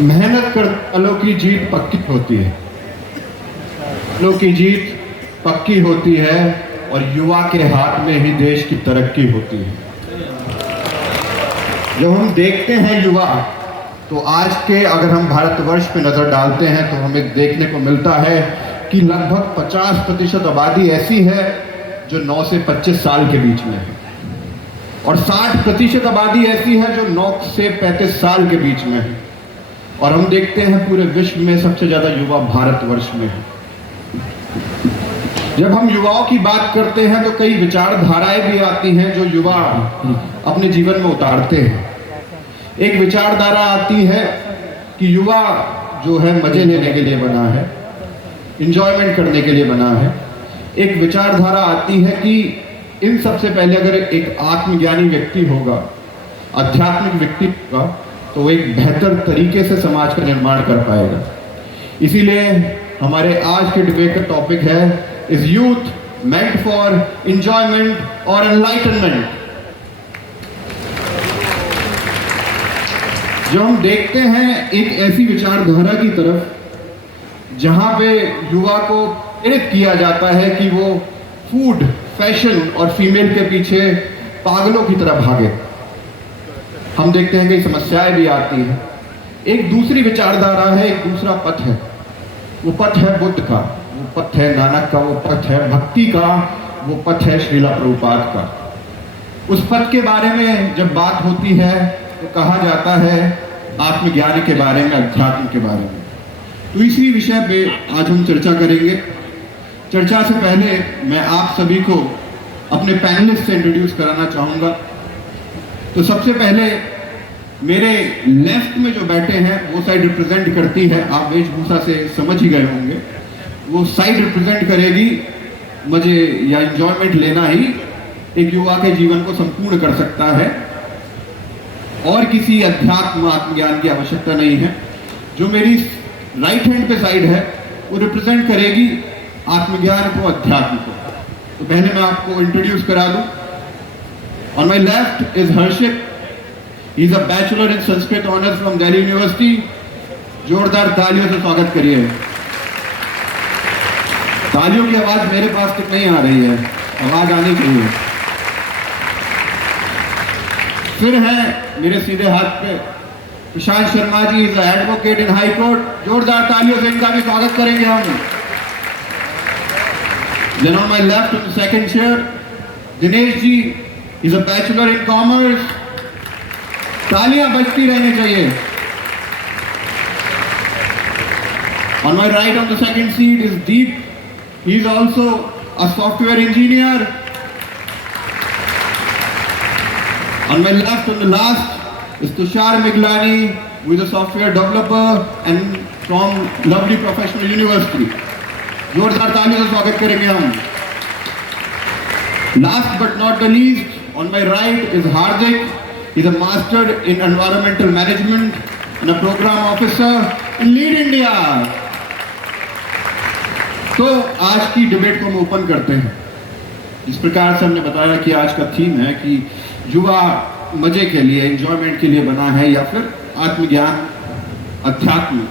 मेहनत कर वालों की जीत पक्की होती है, वालों की जीत पक्की होती है और युवा के हाथ में ही देश की तरक्की होती है। जब हम देखते हैं युवा, तो आज के अगर हम भारतवर्ष पे नजर डालते हैं तो हमें देखने को मिलता है कि लगभग 50% आबादी ऐसी है जो 9 से 25 साल के बीच में है और 60% आबादी ऐसी है जो 9 से 35 साल के बीच में है। और हम देखते हैं पूरे विश्व में सबसे ज्यादा युवा भारतवर्ष में है। जब हम युवाओं की बात करते हैं तो कई विचारधाराएं भी आती हैं जो युवा अपने जीवन में उतारते हैं। एक विचारधारा आती है कि युवा जो है मजे लेने के लिए बना है, इंजॉयमेंट करने के लिए बना है। एक विचारधारा आती है कि इन सबसे पहले अगर एक आत्मज्ञानी व्यक्ति होगा, आध्यात्मिक व्यक्ति होगा, तो वो एक बेहतर तरीके से समाज का निर्माण कर पाएगा। इसीलिए हमारे आज के डिबेट का टॉपिक है, is youth meant for enjoyment और एनलाइटनमेंट। जो हम देखते हैं एक ऐसी विचारधारा की तरफ जहां पे युवा को प्रेरित किया जाता है कि वो फूड, फैशन और फीमेल के पीछे पागलों की तरह भागे। हम देखते हैं कई समस्याएं भी आती हैं। एक दूसरी विचारधारा है, एक दूसरा पथ है। वो पथ है बुद्ध का, वो पथ है नानक का, वो पथ है भक्ति का, वो पथ है श्रीला प्रभुपाद का। उस पथ के बारे में जब बात होती है तो कहा जाता है आत्मज्ञान के बारे में, अध्यात्म के बारे में। तो इसी विषय पे आज हम चर्चा करेंगे। चर्चा से पहले मैं आप सभी को अपने पैनलिस्ट से इंट्रोड्यूस कराना चाहूँगा। तो सबसे पहले मेरे लेफ्ट में जो बैठे हैं वो साइड रिप्रेजेंट करती है, आप वेशभूषा से समझ ही गए होंगे, वो साइड रिप्रेजेंट करेगी मजे या एंजॉयमेंट लेना ही एक युवा के जीवन को संपूर्ण कर सकता है और किसी अध्यात्म आत्मज्ञान की आवश्यकता नहीं है। जो मेरी राइट हैंड पे साइड है वो रिप्रेजेंट करेगी आत्मज्ञान को, अध्यात्म को। तो पहले मैं आपको इंट्रोड्यूस करा दूं। On my left is Harshit, he is a bachelor in Sanskrit honours from Delhi university. जोरदार तालियों से स्वागत करिए। तालियों की आवाज मेरे पास तक नहीं आ रही है, आवाज आनी चाहिए। फिर है मेरे सीधे हाथ पे Prashant Sharma ji, is advocate in high court. जोरदार तालियों से इनका भी स्वागत करेंगे हम। Then on my left in the second chair, Dinesh ji, is a bachelor in commerce. तालियां बजती रहनी चाहिए। On my right on the second seat is Deep. He is also a software engineer. On my left on the last is Tushar Miglani, who is a software developer and from lovely professional university. जोरदार तालियों से स्वागत करेंगे हम। Last but not the least, on my right is Hardik, is a master in environmental management and a programme officer in lead India. तो आज की debate को हम ओपन करते हैं। इस प्रकार से हमने बताया कि आज का थीम है कि युवा मजे के लिए, एंजॉयमेंट के लिए बना है या फिर आत्मज्ञान, अध्यात्म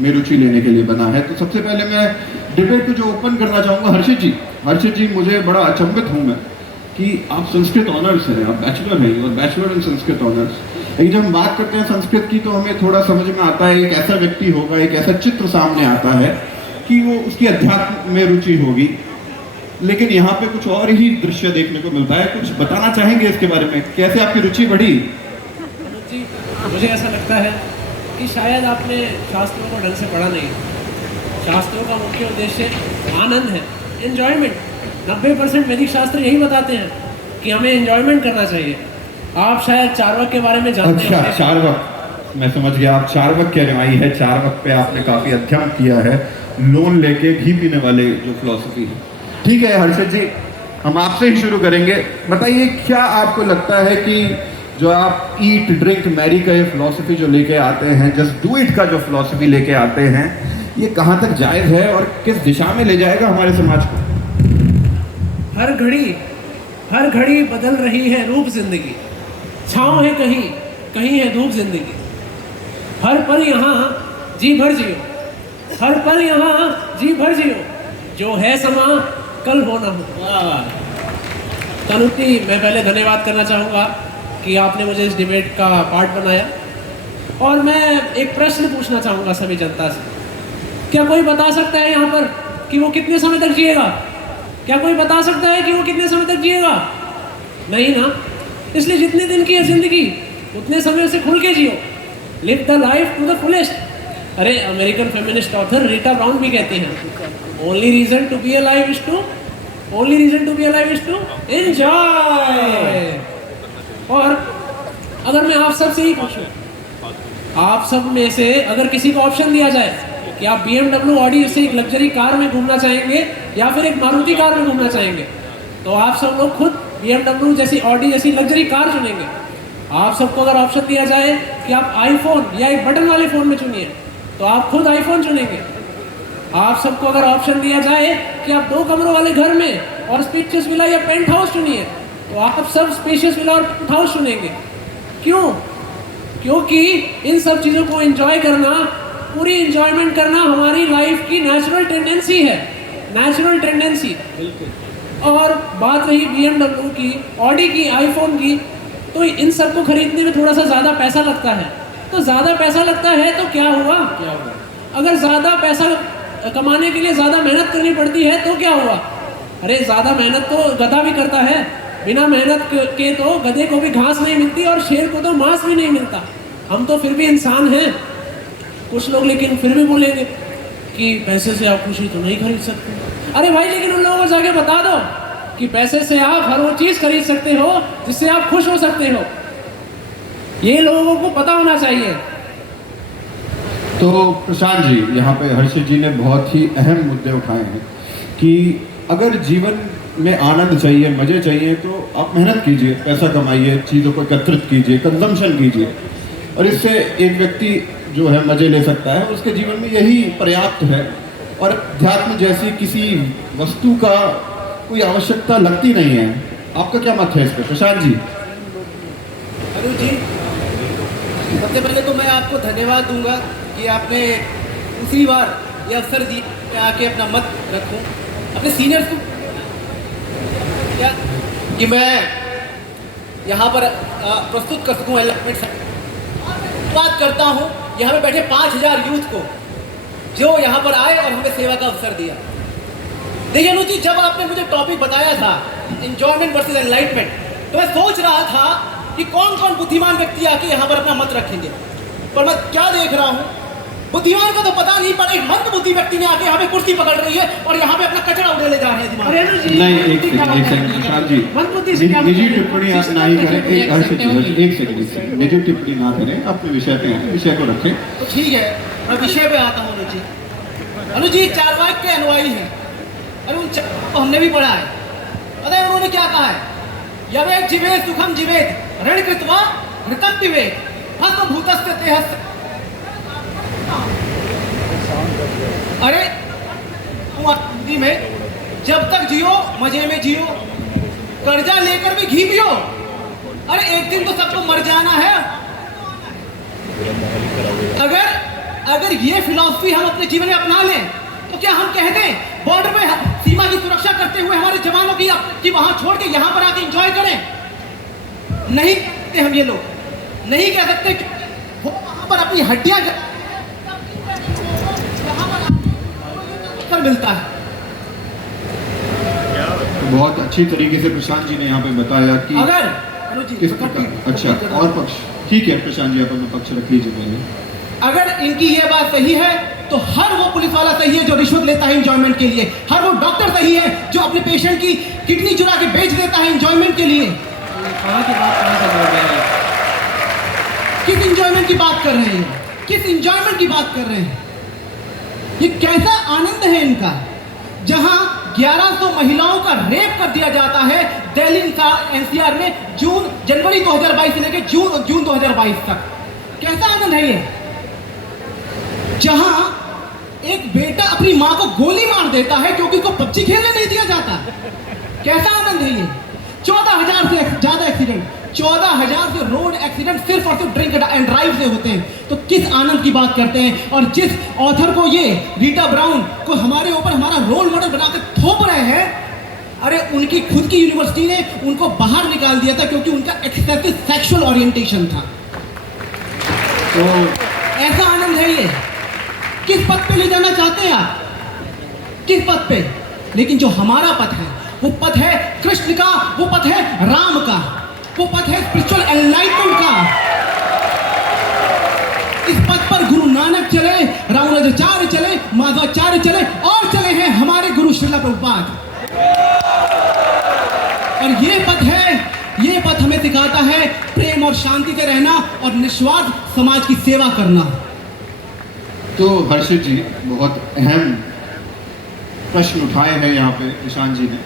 में रुचि लेने के लिए बना है। तो सबसे पहले मैं डिबेट को जो ओपन करना चाहूँगा हर्षित जी। हर्षित जी, मुझे बड़ा अचंभित हूँ मैं कि आप संस्कृत ऑनर्स हैं, आप बैचलर हैं और बैचलर इन संस्कृत ऑनर्स। लेकिन जब हम बात करते हैं संस्कृत की तो हमें थोड़ा समझ में आता है, एक ऐसा व्यक्ति होगा, एक ऐसा चित्र सामने आता है कि वो उसकी अध्यात्म में रुचि होगी। लेकिन यहाँ पे कुछ और ही दृश्य देखने को मिलता है। कुछ बताना चाहेंगे इसके बारे में, कैसे आपकी रुचि बढ़ी? जी, मुझे ऐसा लगता है कि शायद आपने शास्त्रों को ढंग से पढ़ा नहीं। शास्त्रों का मुख्य उद्देश्य आनंद है, एंजॉयमेंट। 90% वैदिक शास्त्र यही बताते हैं कि हमें एंजॉयमेंट करना चाहिए। आप शायद चार्वक के बारे में जानते हैं। अच्छा, चार्वक, मैं समझ गया, आप चार्वक के अनुयायी है। चार्वक पे आपने काफी अध्ययन किया है, लोन लेके घी पीने वाले जो फिलॉसफी है। ठीक है हर्षित जी, हम आपसे ही शुरू करेंगे। बताइए, क्या आपको लगता है कि जो आप ईट ड्रिंक मैरी का ये फिलॉसफी जो लेके आते हैं, जस्ट डू इट का जो फिलॉसफी लेके आते हैं, ये कहाँ तक जायज है और किस दिशा में ले जाएगा हमारे समाज को? हर घड़ी बदल रही है रूप जिंदगी। छाँव है कहीं, कहीं है धूप जिंदगी। हर पल यहाँ जी भर जियो, हर पल यहाँ जी भर जियो, जो है समा कल हो ना हो। तनुति, मैं पहले धन्यवाद करना चाहूँगा कि आपने मुझे इस डिबेट का पार्ट बनाया। और मैं एक प्रश्न पूछना चाहूँगा सभी जनता से, क्या कोई बता सकता है यहाँ पर कि वो कितने समय तक जिएगा? क्या कोई बता सकता है कि वो कितने समय तक जिएगा? नहीं ना। इसलिए जितने दिन की है जिंदगी उतने समय से खुल के जियो, live the life to the fullest. अरे American feminist author Rita Brown भी कहती हैं, only reason to be alive is to enjoy. और अगर मैं आप सब से ही पूछूं, आप सब में से अगर किसी को ऑप्शन दिया जाए कि आप BMW ऑडी जैसे एक लग्जरी कार में घूमना चाहेंगे या फिर एक मारुति कार में घूमना चाहेंगे, तो आप सब लोग खुद BMW जैसी ऑडी जैसी लग्जरी कार चुनेंगे। आप सबको अगर ऑप्शन दिया जाए कि आप आईफोन या एक बटन वाले फ़ोन में चुनिए, तो आप खुद आईफोन चुनेंगे। आप सबको अगर ऑप्शन दिया जाए कि आप 2 कमरों वाले घर में और स्पेशियस विला या पेंट हाउस चुनिए, तो आप सब स्पेशियस विला और पेंट हाउस चुनेंगे। क्यों? क्योंकि इन सब चीज़ों को एंजॉय करना, पूरी एंजॉयमेंट करना हमारी लाइफ की नेचुरल टेंडेंसी है, नेचुरल टेंडेंसी। और बात रही BMW की, ऑडी की, आईफोन की, तो इन सब को खरीदने में थोड़ा सा ज़्यादा पैसा लगता है। तो ज़्यादा पैसा लगता है तो क्या हुआ? अगर ज़्यादा पैसा कमाने के लिए ज़्यादा मेहनत करनी पड़ती है तो क्या हुआ? अरे ज़्यादा मेहनत तो गधा भी करता है, बिना मेहनत के तो गधे को भी घास नहीं मिलती और शेर को तो मांस भी नहीं मिलता। हम तो फिर भी इंसान हैं। कुछ लोग लेकिन फिर भी बोलेंगे कि पैसे से आप खुशी तो नहीं खरीद सकते। अरे भाई, लेकिन उन लोगों को जाके बता दो कि पैसे से आप हर वो चीज़ खरीद सकते हो जिससे आप खुश हो सकते हो। ये लोगों को पता होना चाहिए। तो प्रशांत जी, यहाँ पे हर्षित जी ने बहुत ही अहम मुद्दे उठाए हैं कि अगर जीवन में आनंद चाहिए, मज़े चाहिए, तो आप मेहनत कीजिए, पैसा कमाइए, चीज़ों को एकत्रित कीजिए, कंजम्पशन कीजिए, और इससे एक व्यक्ति जो है मज़े ले सकता है। उसके जीवन में यही पर्याप्त है और अध्यात्म जैसी किसी वस्तु का कोई आवश्यकता लगती नहीं है। आपका क्या मत है इस पर प्रशांत जी? अनु जी, सबसे पहले तो मैं आपको धन्यवाद दूंगा कि आपने दूसरी बार ये अवसर दिया कि आके अपना मत रखूं अपने सीनियर्स को, क्या कि मैं यहाँ पर प्रस्तुत कर सकूँ एलिमेंट्स। बात करता हूँ यहाँ पे बैठे 5000 यूथ को जो यहाँ पर आए और हमें सेवा का अवसर दिया। देखिए अनु जी, जब आपने मुझे टॉपिक बताया था एंजॉयमेंट वर्सेस एनलाइटमेंट, तो मैं सोच रहा था कि कौन कौन बुद्धिमान व्यक्ति आके यहाँ पर अपना मत रखेंगे, पर मैं क्या देख रहा हूँ, बुद्धिमान का तो पता नहीं, पर एक मंद बुद्धि व्यक्ति ने आके यहाँ पे कुर्सी पकड़ रही है और यहाँ पे अपना कचरा उड़े ले जा रहे हैं दिमाग। नहीं, एक सेकंड प्रशांत जी, निजी टिप्पणी आप ना ही करें। एक सेकंड, निजी टिप्पणी ना करें, अपने विषय पे आए, विषय को रखें। तो ठीक है, मैं विषय पे आता हूँ। अनु जी, अनु जी चार्वाक के अनुयायी हैं। अरे उन तो हमने भी पढ़ा है। पता है उन्होंने क्या कहा है? यवेद जीवेद सुखम जीवेद ऋण कृत्वा ऋतम पिबेद भस्म भूतस्य तेहस्य। अरे हिंदी में जब तक जियो मजे में जियो, कर्जा लेकर भी घी पियो। अरे एक दिन तो सबको मर जाना है। अगर ये फिलॉसफी हम अपने जीवन में अपना लें तो क्या हम कह दें बॉर्डर पे सीमा की सुरक्षा करते हुए हमारे जवानों की वहां छोड़ के यहाँ पर आके एंजॉय करें? नहीं कहते हम, ये लोग नहीं कह सकते कि वो वहां पर अपनी हड्डियां मिलता है। बहुत अच्छी तरीके से प्रशांत जी ने यहाँ पे बताया कि अगर किस प्रकार। अच्छा, और पक्ष ठीक है प्रशांत जी, आप अपना पक्ष रख लीजिए पहले। अगर इनकी ये बात सही है तो हर वो पुलिस वाला सही है जो रिश्वत लेता है एंजॉयमेंट के लिए, हर वो डॉक्टर सही है जो अपने पेशेंट की किडनी चुरा के बेच देता है एंजॉयमेंट के लिए। किस एंजॉयमेंट की बात कर रहे हैं? किस एंजॉयमेंट की बात कर रहे हैं? ये कैसा आनंद है इनका, जहां 1100 महिलाओं का रेप कर दिया जाता है दिल्ली एनसीआर में जनवरी 2022 से लेकर जून 2022 तक। कैसा आनंद है ये? जहां एक बेटा अपनी मां को गोली मार देता है क्योंकि उसको पबजी खेलने नहीं दिया जाता। कैसा आनंद है ये? 14,000 से ज्यादा एक्सीडेंट, 14,000 से रोड एक्सीडेंट सिर्फ और सिर्फ ड्रिंक एंड ड्राइव से होते हैं, तो किस आनंद की बात करते हैं। और जिस ऑथर को ये रीटा ब्राउन को हमारे ऊपर हमारा रोल मॉडल बनाकर थोप रहे हैं, अरे उनकी खुद की यूनिवर्सिटी ने उनको बाहर निकाल दिया था क्योंकि उनका एक्सेसिव सेक्सुअल ओरिएंटेशन था। तो ऐसा आनंद है ये। किस पथ पे ले जाना चाहते हैं आप, किस पथ पे? लेकिन जो हमारा पथ है वो पथ है कृष्ण का, वो पथ है राम का, वो पथ है स्पिरिचुअल एनलाइटमेंट का। इस पथ पर गुरु नानक चले, रामानुजाचार्य चले, माधवाचार्य चले और चले हैं हमारे गुरु श्रील प्रभुपाद। और ये पथ है, ये पथ हमें सिखाता है प्रेम और शांति से रहना और निस्वार्थ समाज की सेवा करना। तो हर्षित जी बहुत अहम प्रश्न उठाए हैं यहाँ पे प्रशांत जी ने,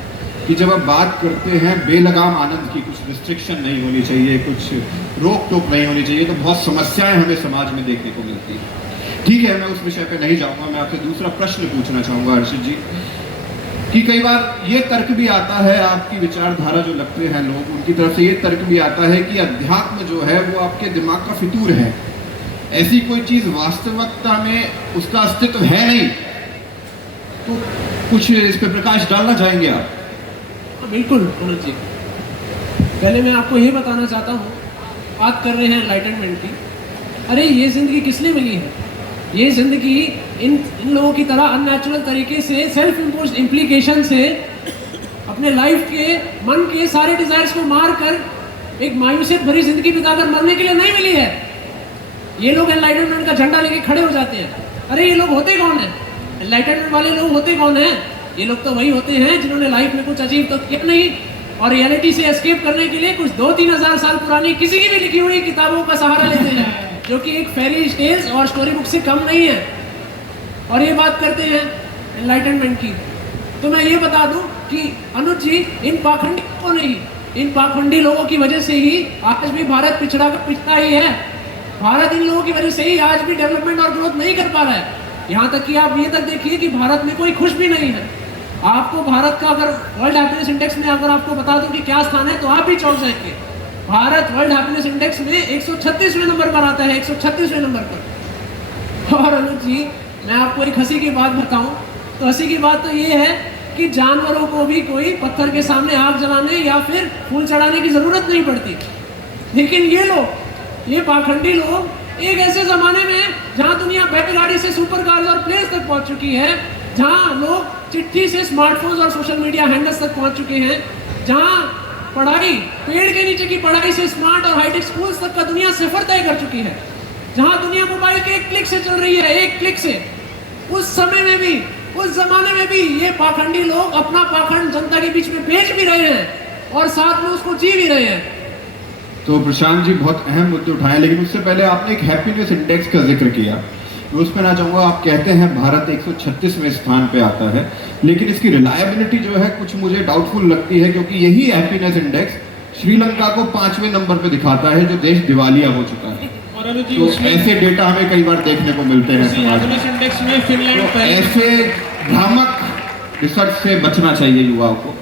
कि जब आप बात करते हैं बेलगाम आनंद की, कुछ रिस्ट्रिक्शन नहीं होनी चाहिए, कुछ रोक टोक नहीं होनी चाहिए, तो बहुत समस्याएं हमें समाज में देखने को मिलती हैं। ठीक है, मैं उस विषय पे नहीं जाऊंगा। मैं आपसे दूसरा प्रश्न पूछना चाहूँगा हर्षित जी, कि कई बार ये तर्क भी आता है, आपकी विचारधारा जो लगते हैं लोग, उनकी तरफ से ये तर्क भी आता है कि अध्यात्म जो है वो आपके दिमाग का फितूर है, ऐसी कोई चीज़ वास्तविकता में उसका अस्तित्व है नहीं। तो कुछ इस पे प्रकाश डालना चाहेंगे आप? बिल्कुल अनुज जी, पहले मैं आपको ये बताना चाहता हूँ, बात कर रहे हैं एनलाइटनमेंट की। अरे ये ज़िंदगी किस लिए मिली है? ये ज़िंदगी इन लोगों की तरह अननेचुरल तरीके से, सेल्फ इम्पोज्ड इम्प्लीकेशन से, अपने लाइफ के मन के सारे डिज़ायर्स को मार कर एक मायूसियत भरी ज़िंदगी बिताकर मरने के लिए नहीं मिली है। ये लोग एनलाइटनमेंट का झंडा लेके खड़े हो जाते हैं। अरे ये लोग होते कौन हैं? एनलाइटनमेंट वाले लोग होते कौन हैं? ये लोग तो वही होते हैं जिन्होंने लाइफ में कुछ अचीव तो किया नहीं और रियलिटी से एस्केप करने के लिए कुछ 2-3 हज़ार साल पुरानी किसी की भी लिखी हुई किताबों का सहारा लेते हैं, जो कि एक फेरी टेल्स और स्टोरी बुक से कम नहीं है, और ये बात करते हैं एनलाइटनमेंट की। तो मैं ये बता दूं कि अनुज जी, इन पाखंडी को नहीं, इन पाखंडी लोगों की वजह से ही आज भी भारत पिछड़ा ही है। भारत इन लोगों की वजह से ही आज भी डेवलपमेंट और ग्रोथ नहीं कर पा रहा है। यहाँ तक कि आप ये तक देखिए कि भारत में कोई खुश भी नहीं है। आपको भारत का अगर वर्ल्ड हैप्पीनेस इंडेक्स में अगर आपको बता दूं कि क्या स्थान है तो आप भी चौंक जाएंगे। भारत वर्ल्ड हैप्पीनेस इंडेक्स में 136वें नंबर पर आता है, 136वें नंबर पर। और अनुज जी, मैं आपको एक हंसी की बात बताऊं तो हंसी की बात तो ये है कि जानवरों को भी कोई पत्थर के सामने आग जलाने या फिर फूल चढ़ाने की जरूरत नहीं पड़ती। लेकिन ये लोग, ये पाखंडी लोग एक ऐसे जमाने में जहां दुनिया बैलगाड़ी से सुपर कार्स और प्लेन्स तक पहुंच चुकी है, जहां लोग चिट्ठी से स्मार्टफोन्स और सोशल मीडिया हैंडल्स तक पहुंच चुके हैं, जहां पढ़ाई, पेड़ के नीचे की पढ़ाई से स्मार्ट और हाईटेक स्कूल्स तक का दुनिया सफर तय कर चुकी है, जहां दुनिया मोबाइल के एक क्लिक से चल रही है, एक क्लिक से। उस समय में भी, उस जमाने में भी ये पाखंडी लोग अपना पाखंड जनता के बीच में बेच भी रहे हैं और साथ में उसको जी भी रहे हैं। तो प्रशांत जी बहुत अहम मुद्दे उठाए, लेकिन उससे पहले आपने एक हैप्पीनेस इंडेक्स का जिक्र किया। मैं उस पर ना चाहूँगा। आप कहते हैं भारत 136वें स्थान पे आता है, लेकिन इसकी रिलायबिलिटी जो है कुछ मुझे डाउटफुल लगती है, क्योंकि यही हैप्पीनेस इंडेक्स श्रीलंका को 5वें नंबर पे दिखाता है, जो देश दिवालिया हो चुका है। तो ऐसे डेटा हमें कई बार देखने को मिलते हैं समाज में। इंडेक्स में फिनलैंड तो ऐसे भ्रामक रिसर्च से बचना चाहिए युवाओं को।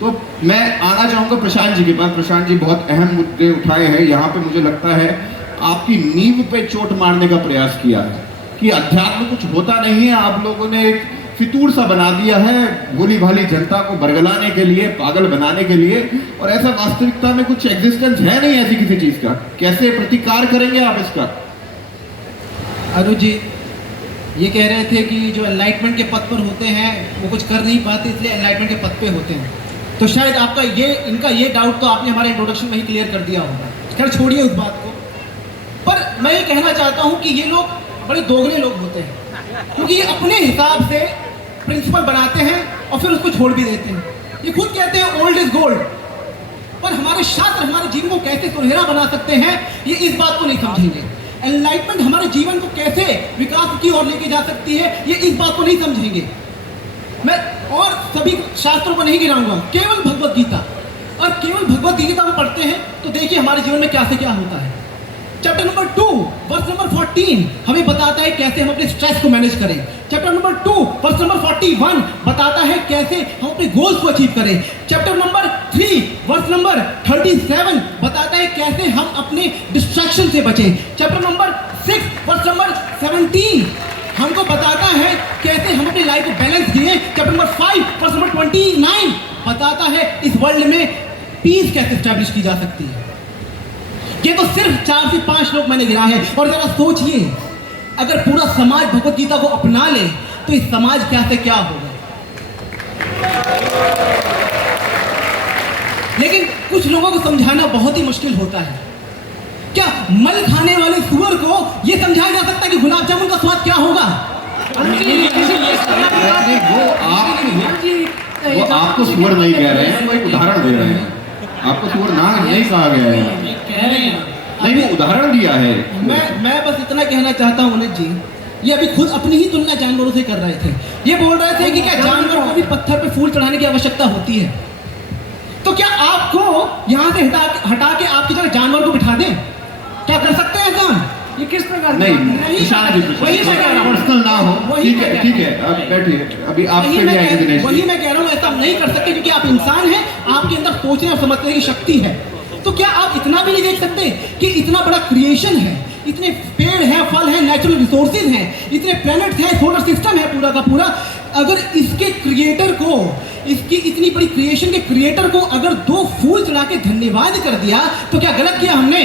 तो मैं आना चाहूँगा प्रशांत जी के पास। प्रशांत जी बहुत अहम मुद्दे उठाए हैं। यहाँ पे मुझे लगता है आपकी नींव पे चोट मारने का प्रयास किया है कि अध्यात्म कुछ होता नहीं है, आप लोगों ने एक फितूर सा बना दिया है भोली भाली जनता को बरगलाने के लिए, पागल बनाने के लिए, और ऐसा वास्तविकता में कुछ एग्जिस्टेंस है नहीं ऐसी किसी चीज का। कैसे प्रतिकार करेंगे आप इसका? अनुज जी ये कह रहे थे कि जो एनलाइटमेंट के पद पर होते हैं वो कुछ कर नहीं पाते, इसलिए एनलाइटमेंट के पद पे होते हैं। तो शायद आपका इनका ये डाउट तो आपने हमारे इंट्रोडक्शन में ही क्लियर कर दिया होगा। खैर छोड़िए उस बात को, पर मैं ये कहना चाहता हूँ कि ये लोग बड़े दोगले लोग होते हैं, क्योंकि ये अपने हिसाब से प्रिंसिपल बनाते हैं और फिर उसको छोड़ भी देते हैं। ये खुद कहते हैं ओल्ड इज गोल्ड, पर हमारे शास्त्र हमारे जीवन को कैसे सुनहरा बना सकते हैं ये इस बात को नहीं समझेंगे। एनलाइटमेंट हमारे जीवन को कैसे विकास की ओर लेके जा सकती है ये इस बात को नहीं समझेंगे। मैं और सभी शास्त्रों को नहीं गिराऊंगा, केवल भगवत गीता, और केवल भगवत गीता को पढ़ते हैं तो देखिए हमारे जीवन में क्या से क्या होता है। चैप्टर नंबर 2 वर्स नंबर 14 हमें बताता है कैसे हम अपने स्ट्रेस को मैनेज करें। चैप्टर नंबर 2 वर्स नंबर 41 बताता है कैसे हम अपने गोल्स को अचीव करें। चैप्टर नंबर 3 वर्स नंबर 37 बताता है कैसे हम अपने डिस्ट्रैक्शन से बचें। चैप्टर नंबर 6 वर्स नंबर 17 हमको बताता है कैसे हम अपनी लाइफ को बैलेंस किए। चैप्टर नंबर 5 वर्स नंबर 29 बताता है इस वर्ल्ड में पीस कैसे स्टैब्लिश की जा सकती है। ये तो सिर्फ 4 से 5 लोग मैंने गिना है। और जरा सोचिए, अगर पूरा समाज भगवत गीता को अपना ले तो इस समाज क्या से क्या होगा। लेकिन कुछ लोगों को समझाना बहुत ही मुश्किल होता है। क्या मल खाने वाले सुअर को यह समझाया जा सकता है कि गुलाब जामुन का स्वाद क्या होगा? वो आपको सुअर नहीं कह रहे हैं, वो एक उदाहरण दे रहे हैं। आपको सुअर ना नहीं कहा गया है, नहीं वो उदाहरण दिया है। मैं बस इतना कहना चाहता हूँ अनिल जी, ये अभी खुद अपनी ही तुलना जानवरों से कर रहे थे। ये बोल रहे थे कि क्या जानवर को भी पत्थर पे फूल चढ़ाने की आवश्यकता होती है? तो क्या आपको यहाँ से हटा के आपकी जगह जानवर को बिठा दें? क्या कर सकते हैं काम? ये किस प्रकार नहीं पर्सनल ना हो, ठीक है अब बैठिए, अभी आपके लिए आएंगे दिनेश जी। वही मैं कह रहा हूँ, ऐसा नहीं कर सकते क्योंकि आप इंसान हैं, आपके अंदर सोचने और समझने की शक्ति है। तो क्या आप इतना भी नहीं देख सकते कि इतना बड़ा क्रिएशन है, इतने पेड़ हैं, फल हैं, नेचुरल रिसोर्सेज हैं, इतने प्लैनेट्स हैं, सोलर सिस्टम है पूरा का पूरा। अगर इसके क्रिएटर को, इसकी इतनी बड़ी क्रिएशन के क्रिएटर को अगर 2 फूल चढ़ा के धन्यवाद कर दिया तो क्या गलत किया हमने?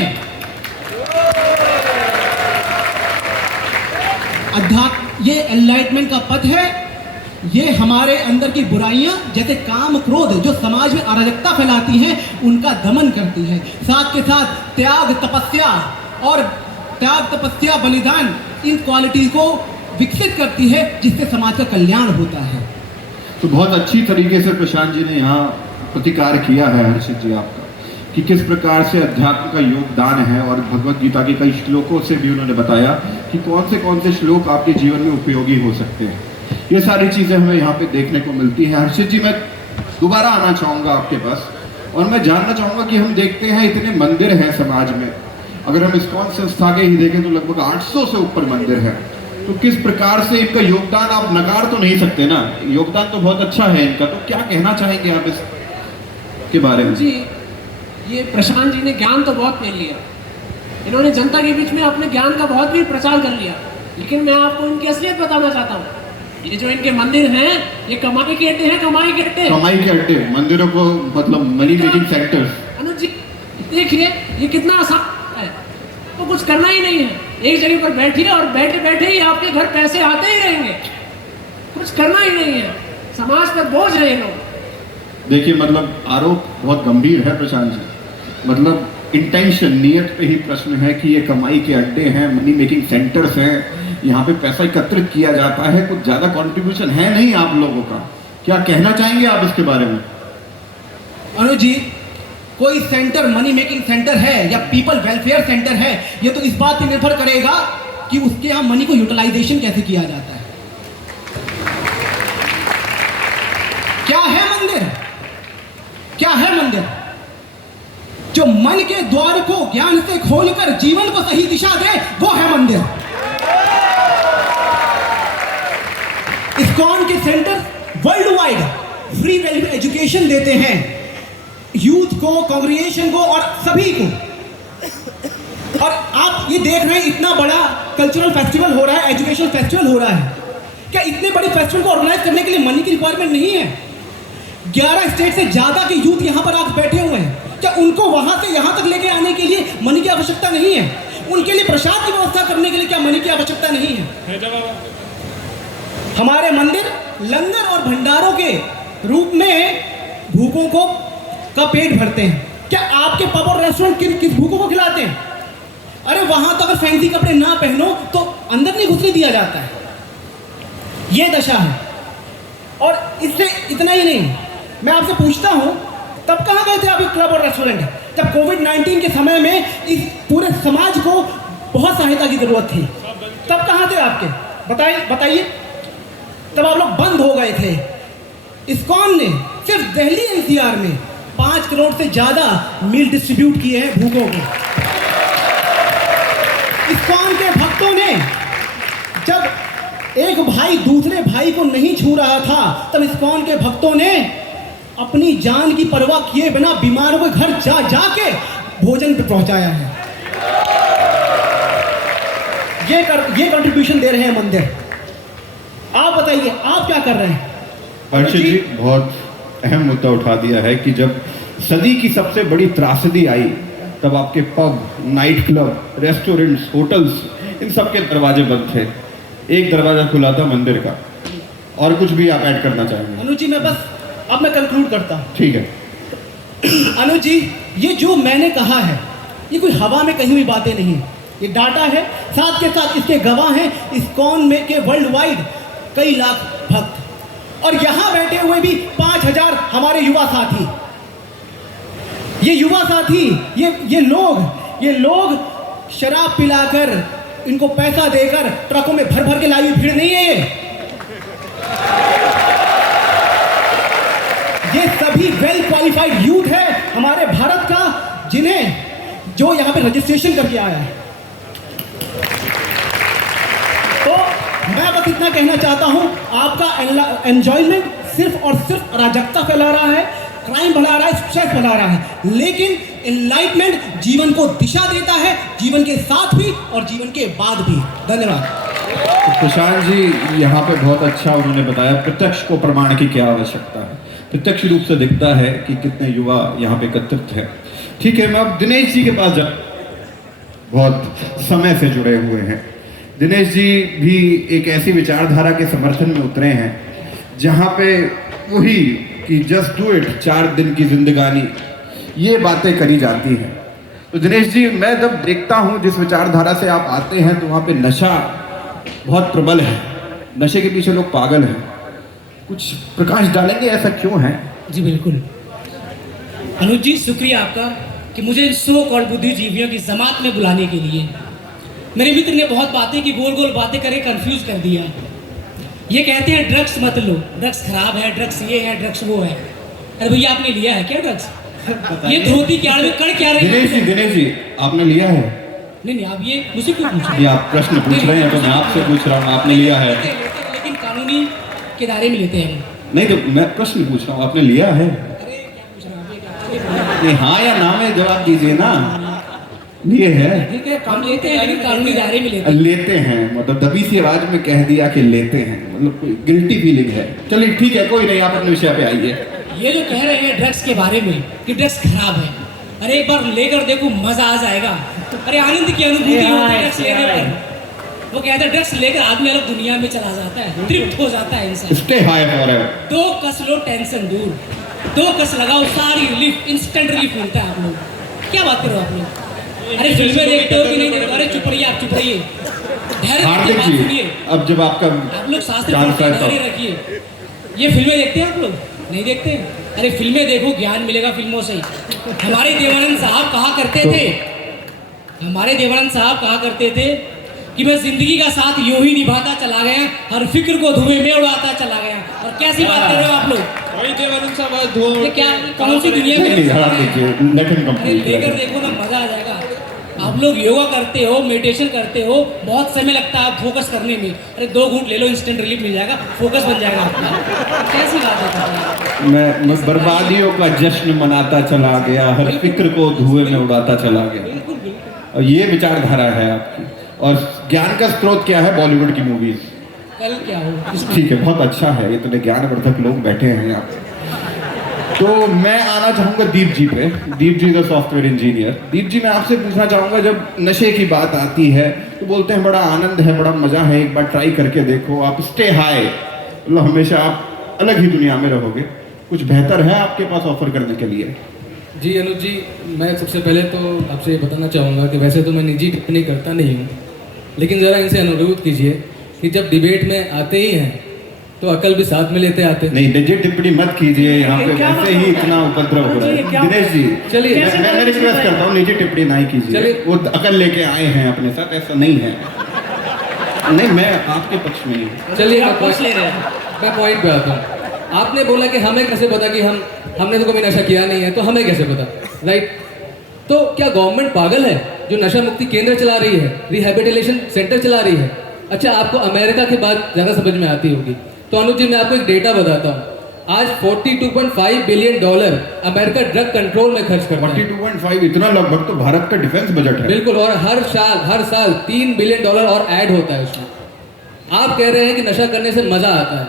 अध्यात्म ये एनलाइटमेंट का पथ है। ये हमारे अंदर की बुराइयां जैसे काम क्रोध जो समाज में अराजकता फैलाती हैं उनका दमन करती है। साथ के साथ त्याग तपस्या बलिदान इन क्वालिटी को विकसित करती है जिससे समाज का कल्याण होता है। तो बहुत अच्छी तरीके से प्रशांत जी ने यहाँ प्रतिकार किया है हर्षित जी आपका, कि किस प्रकार से अध्यात्म का योगदान है। और भगवत गीता के कई श्लोकों से भी उन्होंने बताया कि कौन से श्लोक आपके जीवन में उपयोगी हो सकते हैं। ये सारी चीज़ें हमें यहाँ पे देखने को मिलती हैं। हर्षित जी, मैं दोबारा आना चाहूँगा आपके पास और मैं जानना चाहूँगा कि हम देखते हैं इतने मंदिर हैं समाज में। अगर हम इस्कॉन संस्था के ही देखें तो लगभग 800 से ऊपर मंदिर है। तो किस प्रकार से इनका योगदान आप नकार तो नहीं सकते ना, योगदान तो बहुत अच्छा है इनका। तो क्या कहना चाहेंगे आप इसके बारे में? जी, ये प्रशांत जी ने ज्ञान तो बहुत ले लिया, इन्होंने जनता के बीच में अपने ज्ञान का बहुत भी प्रचार कर लिया। लेकिन मैं आपको इनकी असलियत बताना चाहता हूँ। ये जो इनके मंदिर हैं ये कमाई के अड्डे हैं, कमाई के अड्डे। मंदिरों को मतलब मनी मेकिंग सेक्टर्स। अनुज जी देखिए ये कितना आसान है, तो कुछ करना ही नहीं है, एक जगह पर बैठिए और बैठे बैठे ही आपके घर पैसे आते ही रहेंगे। कुछ करना ही नहीं है, समाज पर बोझ है ये लोग। देखिए मतलब आरोप बहुत गंभीर है प्रशांत जी। मतलब इंटेंशन, नियत पे ही प्रश्न है कि ये कमाई के अड्डे हैं, मनी मेकिंग सेंटर्स हैं, यहाँ पे पैसा एकत्रित किया जाता है, कुछ ज्यादा कंट्रीब्यूशन है नहीं आप लोगों का। क्या कहना चाहेंगे आप इसके बारे में? अनुज जी, कोई सेंटर मनी मेकिंग सेंटर है या पीपल वेलफेयर सेंटर है, ये तो इस बात पर निर्भर करेगा कि उसके यहाँ मनी को यूटिलाइजेशन कैसे किया जाता है। क्या है मंदिर? क्या है मंदिर? जो मन के द्वार को ज्ञान से खोलकर जीवन को सही दिशा दे, वो है मंदिर। इस्कॉन के centre world wide free value education देते हैं, यूथ को, कांग्रेगेशन को और सभी को। और आप ये देख रहे हैं इतना बड़ा कल्चरल फेस्टिवल हो रहा है, एजुकेशनल फेस्टिवल हो रहा है। क्या इतने बड़े फेस्टिवल को ऑर्गेनाइज करने के लिए मनी की रिक्वायरमेंट नहीं है? 11 स्टेट से ज्यादा के यूथ यहाँ पर आकर बैठे हुए हैं। क्या उनको वहां से यहाँ तक लेके आने के लिए मनी की आवश्यकता नहीं है? उनके लिए प्रसाद की व्यवस्था करने के लिए क्या मनी की आवश्यकता नहीं है? हमारे मंदिर लंगर और भंडारों के रूप में भूखों को का पेट भरते हैं। क्या आपके पब और रेस्टोरेंट किस भूखों को खिलाते हैं? अरे वहां तो अगर फैंसी कपड़े ना पहनो तो अंदर नहीं घुसने दिया जाता है। ये दशा है। और इससे इतना ही नहीं, मैं आपसे पूछता हूं, तब कहां गए थे आप क्लब और रेस्टोरेंट जब कोविड-19 के समय में इस पूरे समाज को बहुत सहायता की जरूरत थी? तब कहां थे आपके? बताइए। तब आप लोग बंद हो गए थे। इस्कॉन ने सिर्फ दिल्ली एनसीआर में 5 करोड़ से ज्यादा मील डिस्ट्रीब्यूट किए हैं भूखों को। इस्कॉन के भक्तों ने जब एक भाई दूसरे भाई को नहीं छू रहा था, तब इस्कॉन के भक्तों ने अपनी जान की परवाह किए बिना बीमारों के घर जा जाके भोजन पे पहुंचाया है। ये कंट्रीब्यूशन दे रहे हैं मंदिर। आप बताइए, आप क्या कर रहे हैं? अर्षित जी बहुत अहम मुद्दा उठा दिया है कि जब सदी की सबसे बड़ी त्रासदी आई, तब आपके pub, night club, restaurants, hotels, इन सब के दरवाजे बंद थे। एक दरवाजा खुला था मंदिर का। और कुछ भी आप ऐड करना चाहेंगे? अनुज जी, अब मैं कंक्लूड करता हूं। ठीक है। अनुज जी, ये जो मैंने कहा है, ये कोई हवा में कही हुई बातें नहीं, ये डाटा है। साथ के साथ इसके गवाह हैं इस्कॉन में के वर्ल्ड वाइड कई लाख भक्त, और यहाँ बैठे हुए भी 5000 हमारे युवा साथी। ये युवा साथी, ये लोग शराब पिलाकर, इनको पैसा देकर ट्रकों में भर भर के लाई हुई भीड़ नहीं है। ये सभी वेल क्वालिफाइड यूथ है हमारे भारत का, जो यहाँ पे रजिस्ट्रेशन करके आया है। तो मैं बस इतना कहना चाहता हूँ, आपका एंजॉयमेंट सिर्फ और सिर्फ अराजकता फैला रहा है, क्राइम बढ़ा रहा है, स्ट्रेस बढ़ा रहा है, लेकिन एनलाइटमेंट जीवन को दिशा देता है, जीवन के साथ भी और जीवन के बाद भी। धन्यवाद। तो प्रशांत जी यहाँ पे बहुत अच्छा उन्होंने बताया प्रत्यक्ष को प्रमाण की क्या आवश्यकता है। प्रत्यक्ष रूप से दिखता है कि कितने युवा यहाँ पे एकत्रित हैं। ठीक है, मैं अब दिनेश जी के पास बहुत समय से जुड़े हुए हैं। दिनेश जी भी एक ऐसी विचारधारा के समर्थन में उतरे हैं जहाँ पे वही कि जस्ट डू इट, 4 दिन की जिंदगानी, ये बातें करी जाती हैं। तो दिनेश जी, मैं जब देखता हूँ जिस विचारधारा से आप आते हैं, तो वहाँ पे नशा बहुत प्रबल है, नशे के पीछे लोग पागल हैं। कुछ प्रकाश डालेंगे, ऐसा क्यों है? जी बिल्कुल अनुज जी, शुक्रिया आपका कि मुझे सो कॉल्ड बुद्धिजीवियों की जमात में बुलाने के लिए। मेरे मित्र ने बहुत बातें की, गोल गोल बातें करे कंफ्यूज कर दिया। ये कहते हैं ड्रग्स मत लो, ड्रग्स खराब है, ड्रग्स ये है, ड्रग्स वो है। अरे भैया, आपने लिया है क्या ड्रग्स? ये धोती क्या में कड़ क्या रही है? दिनेश जी आपने लिया है? नहीं, आप ये मुझे क्यों पूछ रहे ये आप प्रश्न पूछ रहे हैं तो मैं आपसे पूछ रहा हूँ, आपने लिया है? लेकिन कानूनी के दायरे में लेते हैं। नहीं, तो मैं प्रश्न पूछ रहा हूँ, आपने लिया है? अरे क्या पूछ रहे हैं? नहीं, हाँ या ना में जवाब दीजिए ना। लिए है? ठीक है, काम लेते हैं लेकिन कानूनी दायरे में लेते हैं। लेते हैं मतलब दबी सी आवाज में कह दिया कि लेते हैं, मतलब कोई गिल्टी फीलिंग है। चलिए ठीक है, कोई नहीं, आप अपने विषय पे आइए। ये जो कह रहे हैं ड्रग्स के बारे में कि ड्रग्स खराब है, अरे एक बार लेकर देखो, मजा आ जाएगा। अरे आनंद की अनुभूति होती है ड्रग्स लेने पर। वो कहते हैं ड्रग्स लेकर आदमी अलग दुनिया में चला जाता है, तृप्त हो जाता है इंसान। Stay high forever. 2 कस लो, टेंशन दूर, 2 कस लगाओ, सारी रिलीफ, इंस्टेंट रिलीफ मिलता है। आप लोग क्या बात करो आप लोग? अरे फिल्में देखते हो कि नहीं देखते? अरे चुप रहिए, आप चुप रहिए, हार्दिक बात जी, सुनिए। अब जब आपका आप लोग शास्त्र पढ़ते हैं, धैर्य रखिए। ये फिल्में देखते हैं आप लोग? नहीं देखते? अरे फिल्में देखो, ज्ञान मिलेगा फिल्मों से। हमारे देवानंद साहब कहा करते थे, हमारे देवानंद साहब कहा करते थे कि मैं जिंदगी का साथ यूं ही निभाता चला गया, हर फिक्र को धुएं में उड़ाता चला गया। और कैसी बात कर रहे हो आप लोग? ये क्या, कौन सी दुनिया में? अरे लेकर देखो ना, मजा आ जाएगा। आप लोग योगा करते हो, मेडिटेशन करते हो, बहुत समय लगता है फोकस करने में। अरे 2 घूंट ले लो, इंस्टेंट रिलीफ मिल जाएगा, फोकस बन जाएगा आपका। कैसी बात है? मैं बर्बादियों का जश्न मनाता चला गया, हर फिक्र को धुएं में उड़ाता चला गया। बिल्कुल बिल्कुल। और ये विचारधारा है आपकी। और ज्ञान का स्रोत क्या है? बॉलीवुड की मूवीज। कल क्या हो? ठीक है, बहुत अच्छा है, इतने ज्ञानवर्धक लोग बैठे हैं यहाँ पे। तो मैं आना चाहूँगा दीप जी पे। दीप जी द सॉफ्टवेयर इंजीनियर। दीप जी, मैं आपसे पूछना चाहूँगा, जब नशे की बात आती है तो बोलते हैं बड़ा आनंद है, बड़ा मज़ा है, एक बार ट्राई करके देखो, आप स्टे हाई, मतलब हमेशा आप अलग ही दुनिया में रहोगे। कुछ बेहतर है आपके पास ऑफर करने के लिए? जी अनुज जी, मैं सबसे पहले तो आपसे बताना चाहूँगा कि वैसे तो मैं निजी टिप्पणी करता नहीं हूँ, लेकिन ज़रा इनसे अनुरोध कीजिए कि जब डिबेट में आते ही हैं तो अकल भी साथ में लेते आते। नहीं, निजी टिप्पणी मत कीजिए यहाँ पे, वैसे ही इतना उपद्रव हो रहा है। दिनेश जी, चलिए, मैं रिक्वेस्ट करता हूँ, निजी टिप्पणी नहीं कीजिए। चलिए। वो अकल लेके आए हैं अपने साथ, ऐसा नहीं है। नहीं, मैं आपके पक्ष में ही हूँ। चलिए, आप पूछ ले रहे हैं। मैं पॉइंट पे आता हूँ। आपने बोला कि हमें कैसे पता कि हमने तो कभी नशा किया नहीं है, तो हमें कैसे पता, राइट? तो क्या गवर्नमेंट पागल है जो नशा मुक्ति केंद्र चला रही है, रिहैबिलिटेशन सेंटर चला रही है? अच्छा, आपको अमेरिका की बात ज़्यादा समझ में आती होगी, तो अनुज जी मैं आपको एक डेटा बताता हूँ। आज $42.5 बिलियन अमेरिका ड्रग कंट्रोल में खर्च करता है। 42.5 इतना लगभग तो भारत का डिफेंस बजट है। बिल्कुल, और हर साल $3 बिलियन और ऐड होता है उसमें। आप कह रहे हैं कि नशा करने से मजा आता है,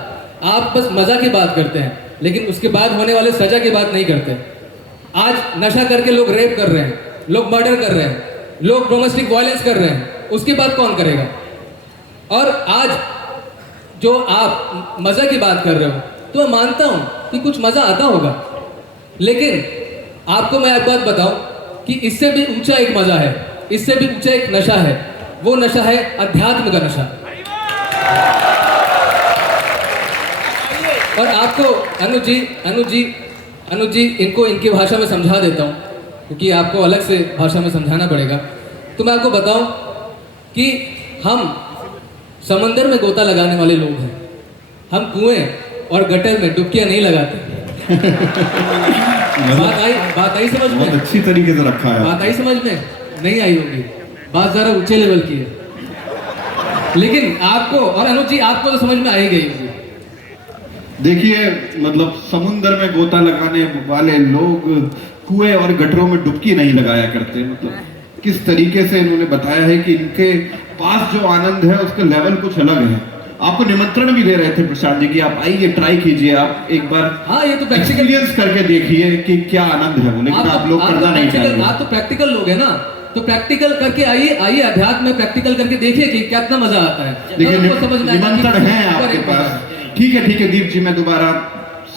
आप बस मजा की बात करते हैं, लेकिन उसके बाद होने वाले सजा की बात नहीं करते। आज नशा करके लोग रेप कर रहे हैं, लोग मर्डर कर रहे हैं, लोग डोमेस्टिक वायलेंस कर रहे हैं, उसकी बात कौन करेगा? और आज जो आप मजा की बात कर रहे हो, तो मैं मानता हूं कि कुछ मजा आता होगा, लेकिन आपको मैं एक बात बताऊं कि इससे भी ऊंचा एक मजा है, इससे भी ऊंचा एक नशा है। वो नशा है अध्यात्म का नशा। और आपको अनुज जी इनको इनकी भाषा में समझा देता हूँ, क्योंकि आपको अलग से भाषा में समझाना पड़ेगा। तो मैं आपको बताऊं कि हम समंदर में गोता लगाने वाले लोग हैं, हम कुएं और गटर में डुबकियां नहीं लगाते। बात आई समझ में? बहुत अच्छी तरीके से रखा है। बात आई समझ में? नहीं आई होगी, बात जरा ऊंचे लेवल की है। लेकिन आपको और अनुज जी आपको तो समझ में आ ही गई होगी। देखिए, मतलब समुद्र में गोता लगाने वाले लोग कुएं और गटरों में डुबकी नहीं लगाया करते। मतलब किस तरीके से इन्होंने बताया है कि इनके पास जो आनंद है उसका लेवल कुछ अलग है। आपको निमंत्रण भी दे रहे थे प्रशांत जी कि आप आइए, ट्राई कीजिए, आप एक बार हाँ, ये तो एक्सपीरियंस करके देखिए कि क्या आनंद है वो। लेकिन आप लोग करना नहीं चाहते। आप तो प्रैक्टिकल लोग हैं ना, तो प्रैक्टिकल करके आइए अध्यात्म में प्रैक्टिकल करके देखिए कि कितना मजा आता है। देखिए, निमंत्रण है आपके पास। ठीक है दीप जी, मैं दोबारा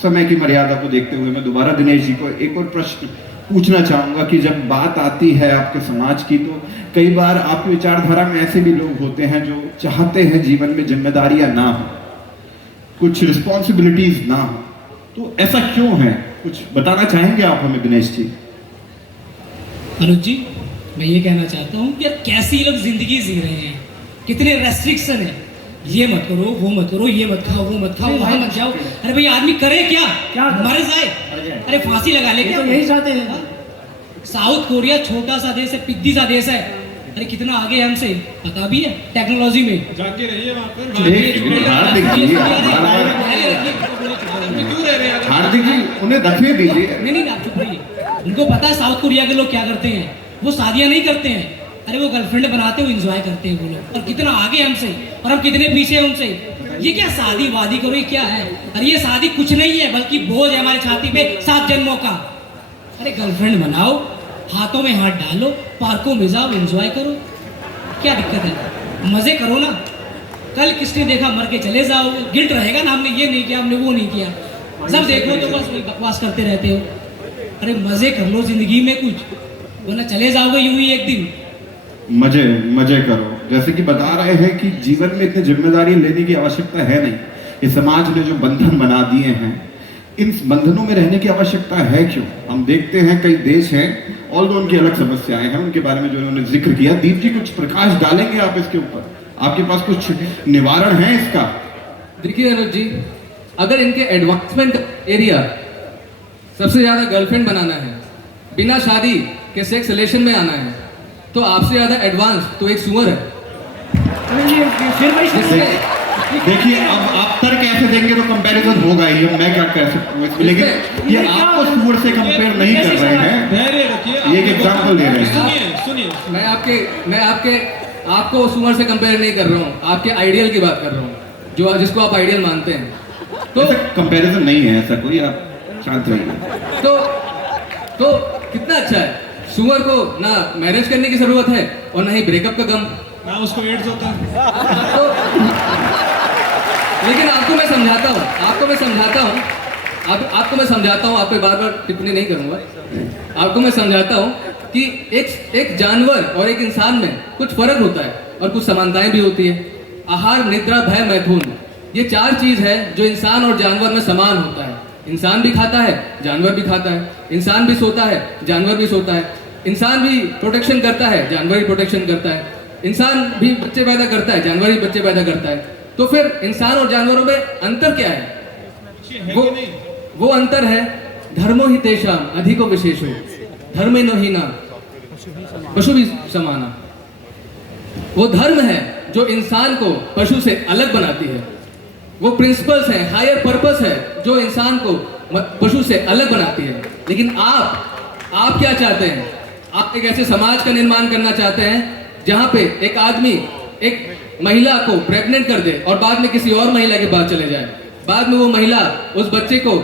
समय की मर्यादा को देखते हुए मैं दोबारा दिनेश जी को एक और प्रश्न पूछना चाहूंगा कि जब बात आती है आपके समाज की, तो कई बार आपकी विचारधारा में ऐसे भी लोग होते हैं जो चाहते हैं जीवन में जिम्मेदारियां ना हो, कुछ रिस्पॉन्सिबिलिटीज ना हो, तो ऐसा क्यों है? कुछ बताना चाहेंगे आप हमें दिनेश जी? अनुज जी, मैं ये कहना चाहता हूँ कि यार कैसी लोग जिंदगी जी रहे हैं, कितने रेस्ट्रिक्शन है, ये मत करो, वो मत करो, ये मत खाओ, वो मत खाओ, वहां मत जाओ। अरे भाई आदमी करे क्या मर जाए? अरे फांसी लगा ले क्या? यही चाहते हैं। साउथ कोरिया छोटा सा देश है, पिद्दी सा देश है, अरे कितना आगे हमसे पता भी है टेक्नोलॉजी में। जाके रहिए वहाँ पर। हार्दिक जी, उन्हें रखने दीजिए। नहीं, आप चुप रहिए। उनको पता है साउथ कोरिया के लोग क्या करते हैं, वो शादियां नहीं करते हैं, अरे वो गर्लफ्रेंड बनाते हैं, वो एंजॉय करते हैं वो लोग, और कितना आगे हमसे, और हम कितने पीछे हैं उनसे। ये क्या शादी वादी करो, ये क्या है? अरे ये शादी कुछ नहीं है, बल्कि बोझ है हमारे छाती पे 7 जन्मों का। अरे गर्लफ्रेंड बनाओ, हाथों में हाथ डालो, पार्कों में जाओ, एंजॉय करो, क्या दिक्कत है? मजे करो ना। कल किसने देखा मर के चले जाओ, गिल्ट रहेगा ना, हमने ये नहीं किया, हमने वो नहीं किया। सब देखो तो बस वही बकवास करते रहते हो। अरे मजे कर लो जिंदगी में कुछ, वरना चले जाओगे यूं ही एक दिन। मजे करो। जैसे कि बता रहे हैं कि जीवन में इतनी जिम्मेदारी लेने की आवश्यकता है नहीं। ये समाज ने जो बंधन बना दिए हैं, इन बंधनों में रहने की आवश्यकता है क्यों? हम देखते हैं कई देश हैं, ऑल दो उनकी अलग समस्याएं हैं, उनके बारे में जो उन्होंने जिक्र किया। दीप जी, कुछ प्रकाश डालेंगे आप इसके ऊपर? आपके पास कुछ निवारण है इसका? देखिए अनुज जी, अगर इनके एडवांसमेंट एरिया सबसे ज्यादा गर्लफ्रेंड बनाना है, बिना शादी के सेक्स रिलेशन में आना है, तो आपसे ज्यादा एडवांस तो एक सुअर है। देखिए, अब आप तर्क कैसे देंगे तो कंपैरिजन होगा ही, मैं क्या कह सकता हूँ इसमें। लेकिन ये आपको सुअर से कंपेयर नहीं कर रहे हैं, धैर्य रखिए। ये एक एग्जांपल दे रहे हैं। सुनिए। मैं आपको सुअर से कंपेयर नहीं कर रहा हूँ, आपके आइडियल की बात कर रहा हूँ, जो जिसको आप आइडियल मानते हैं। तो कंपैरिजन नहीं है ऐसा कोई, आप शांत रहिए। तो कितना अच्छा है। सुअर को ना मैरिज करने की जरूरत है और ना ही ब्रेकअप का गम, ना उसको एड्स होता है। तो लेकिन आपको मैं समझाता हूँ, आपको मैं समझाता हूँ, आप पे बार बार टिप्पणी नहीं करूँगा। आपको मैं समझाता हूँ कि एक जानवर और एक इंसान में कुछ फर्क होता है और कुछ समानताएं भी होती है। आहार, निद्रा, भय, मैथुन, ये 4 चीज है जो इंसान और जानवर में समान होता है। इंसान भी खाता है, जानवर भी खाता है, इंसान भी सोता है, जानवर भी सोता है, इंसान भी प्रोटेक्शन करता है, जानवर भी प्रोटेक्शन करता है, इंसान भी बच्चे पैदा करता है, जानवर भी बच्चे पैदा करता है। तो फिर इंसान और जानवरों में अंतर क्या है? वो अंतर है धर्मो हि तेषाम अधिको विशेषो धर्मेनो हि न पशु भी समाना। वो धर्म है जो इंसान को पशु से अलग बनाती है। वो प्रिंसिपल्स हैं, हायर पर्पस है जो इंसान को पशु से अलग बनाती है। लेकिन आप क्या चाहते हैं? आप एक ऐसे समाज का निर्माण करना चाहते हैं जहां पे एक आदमी एक महिला को प्रेग्नेंट कर दे और बाद में किसी और महिला के पास चले जाए। बाद में वो महिला उस बच्चे को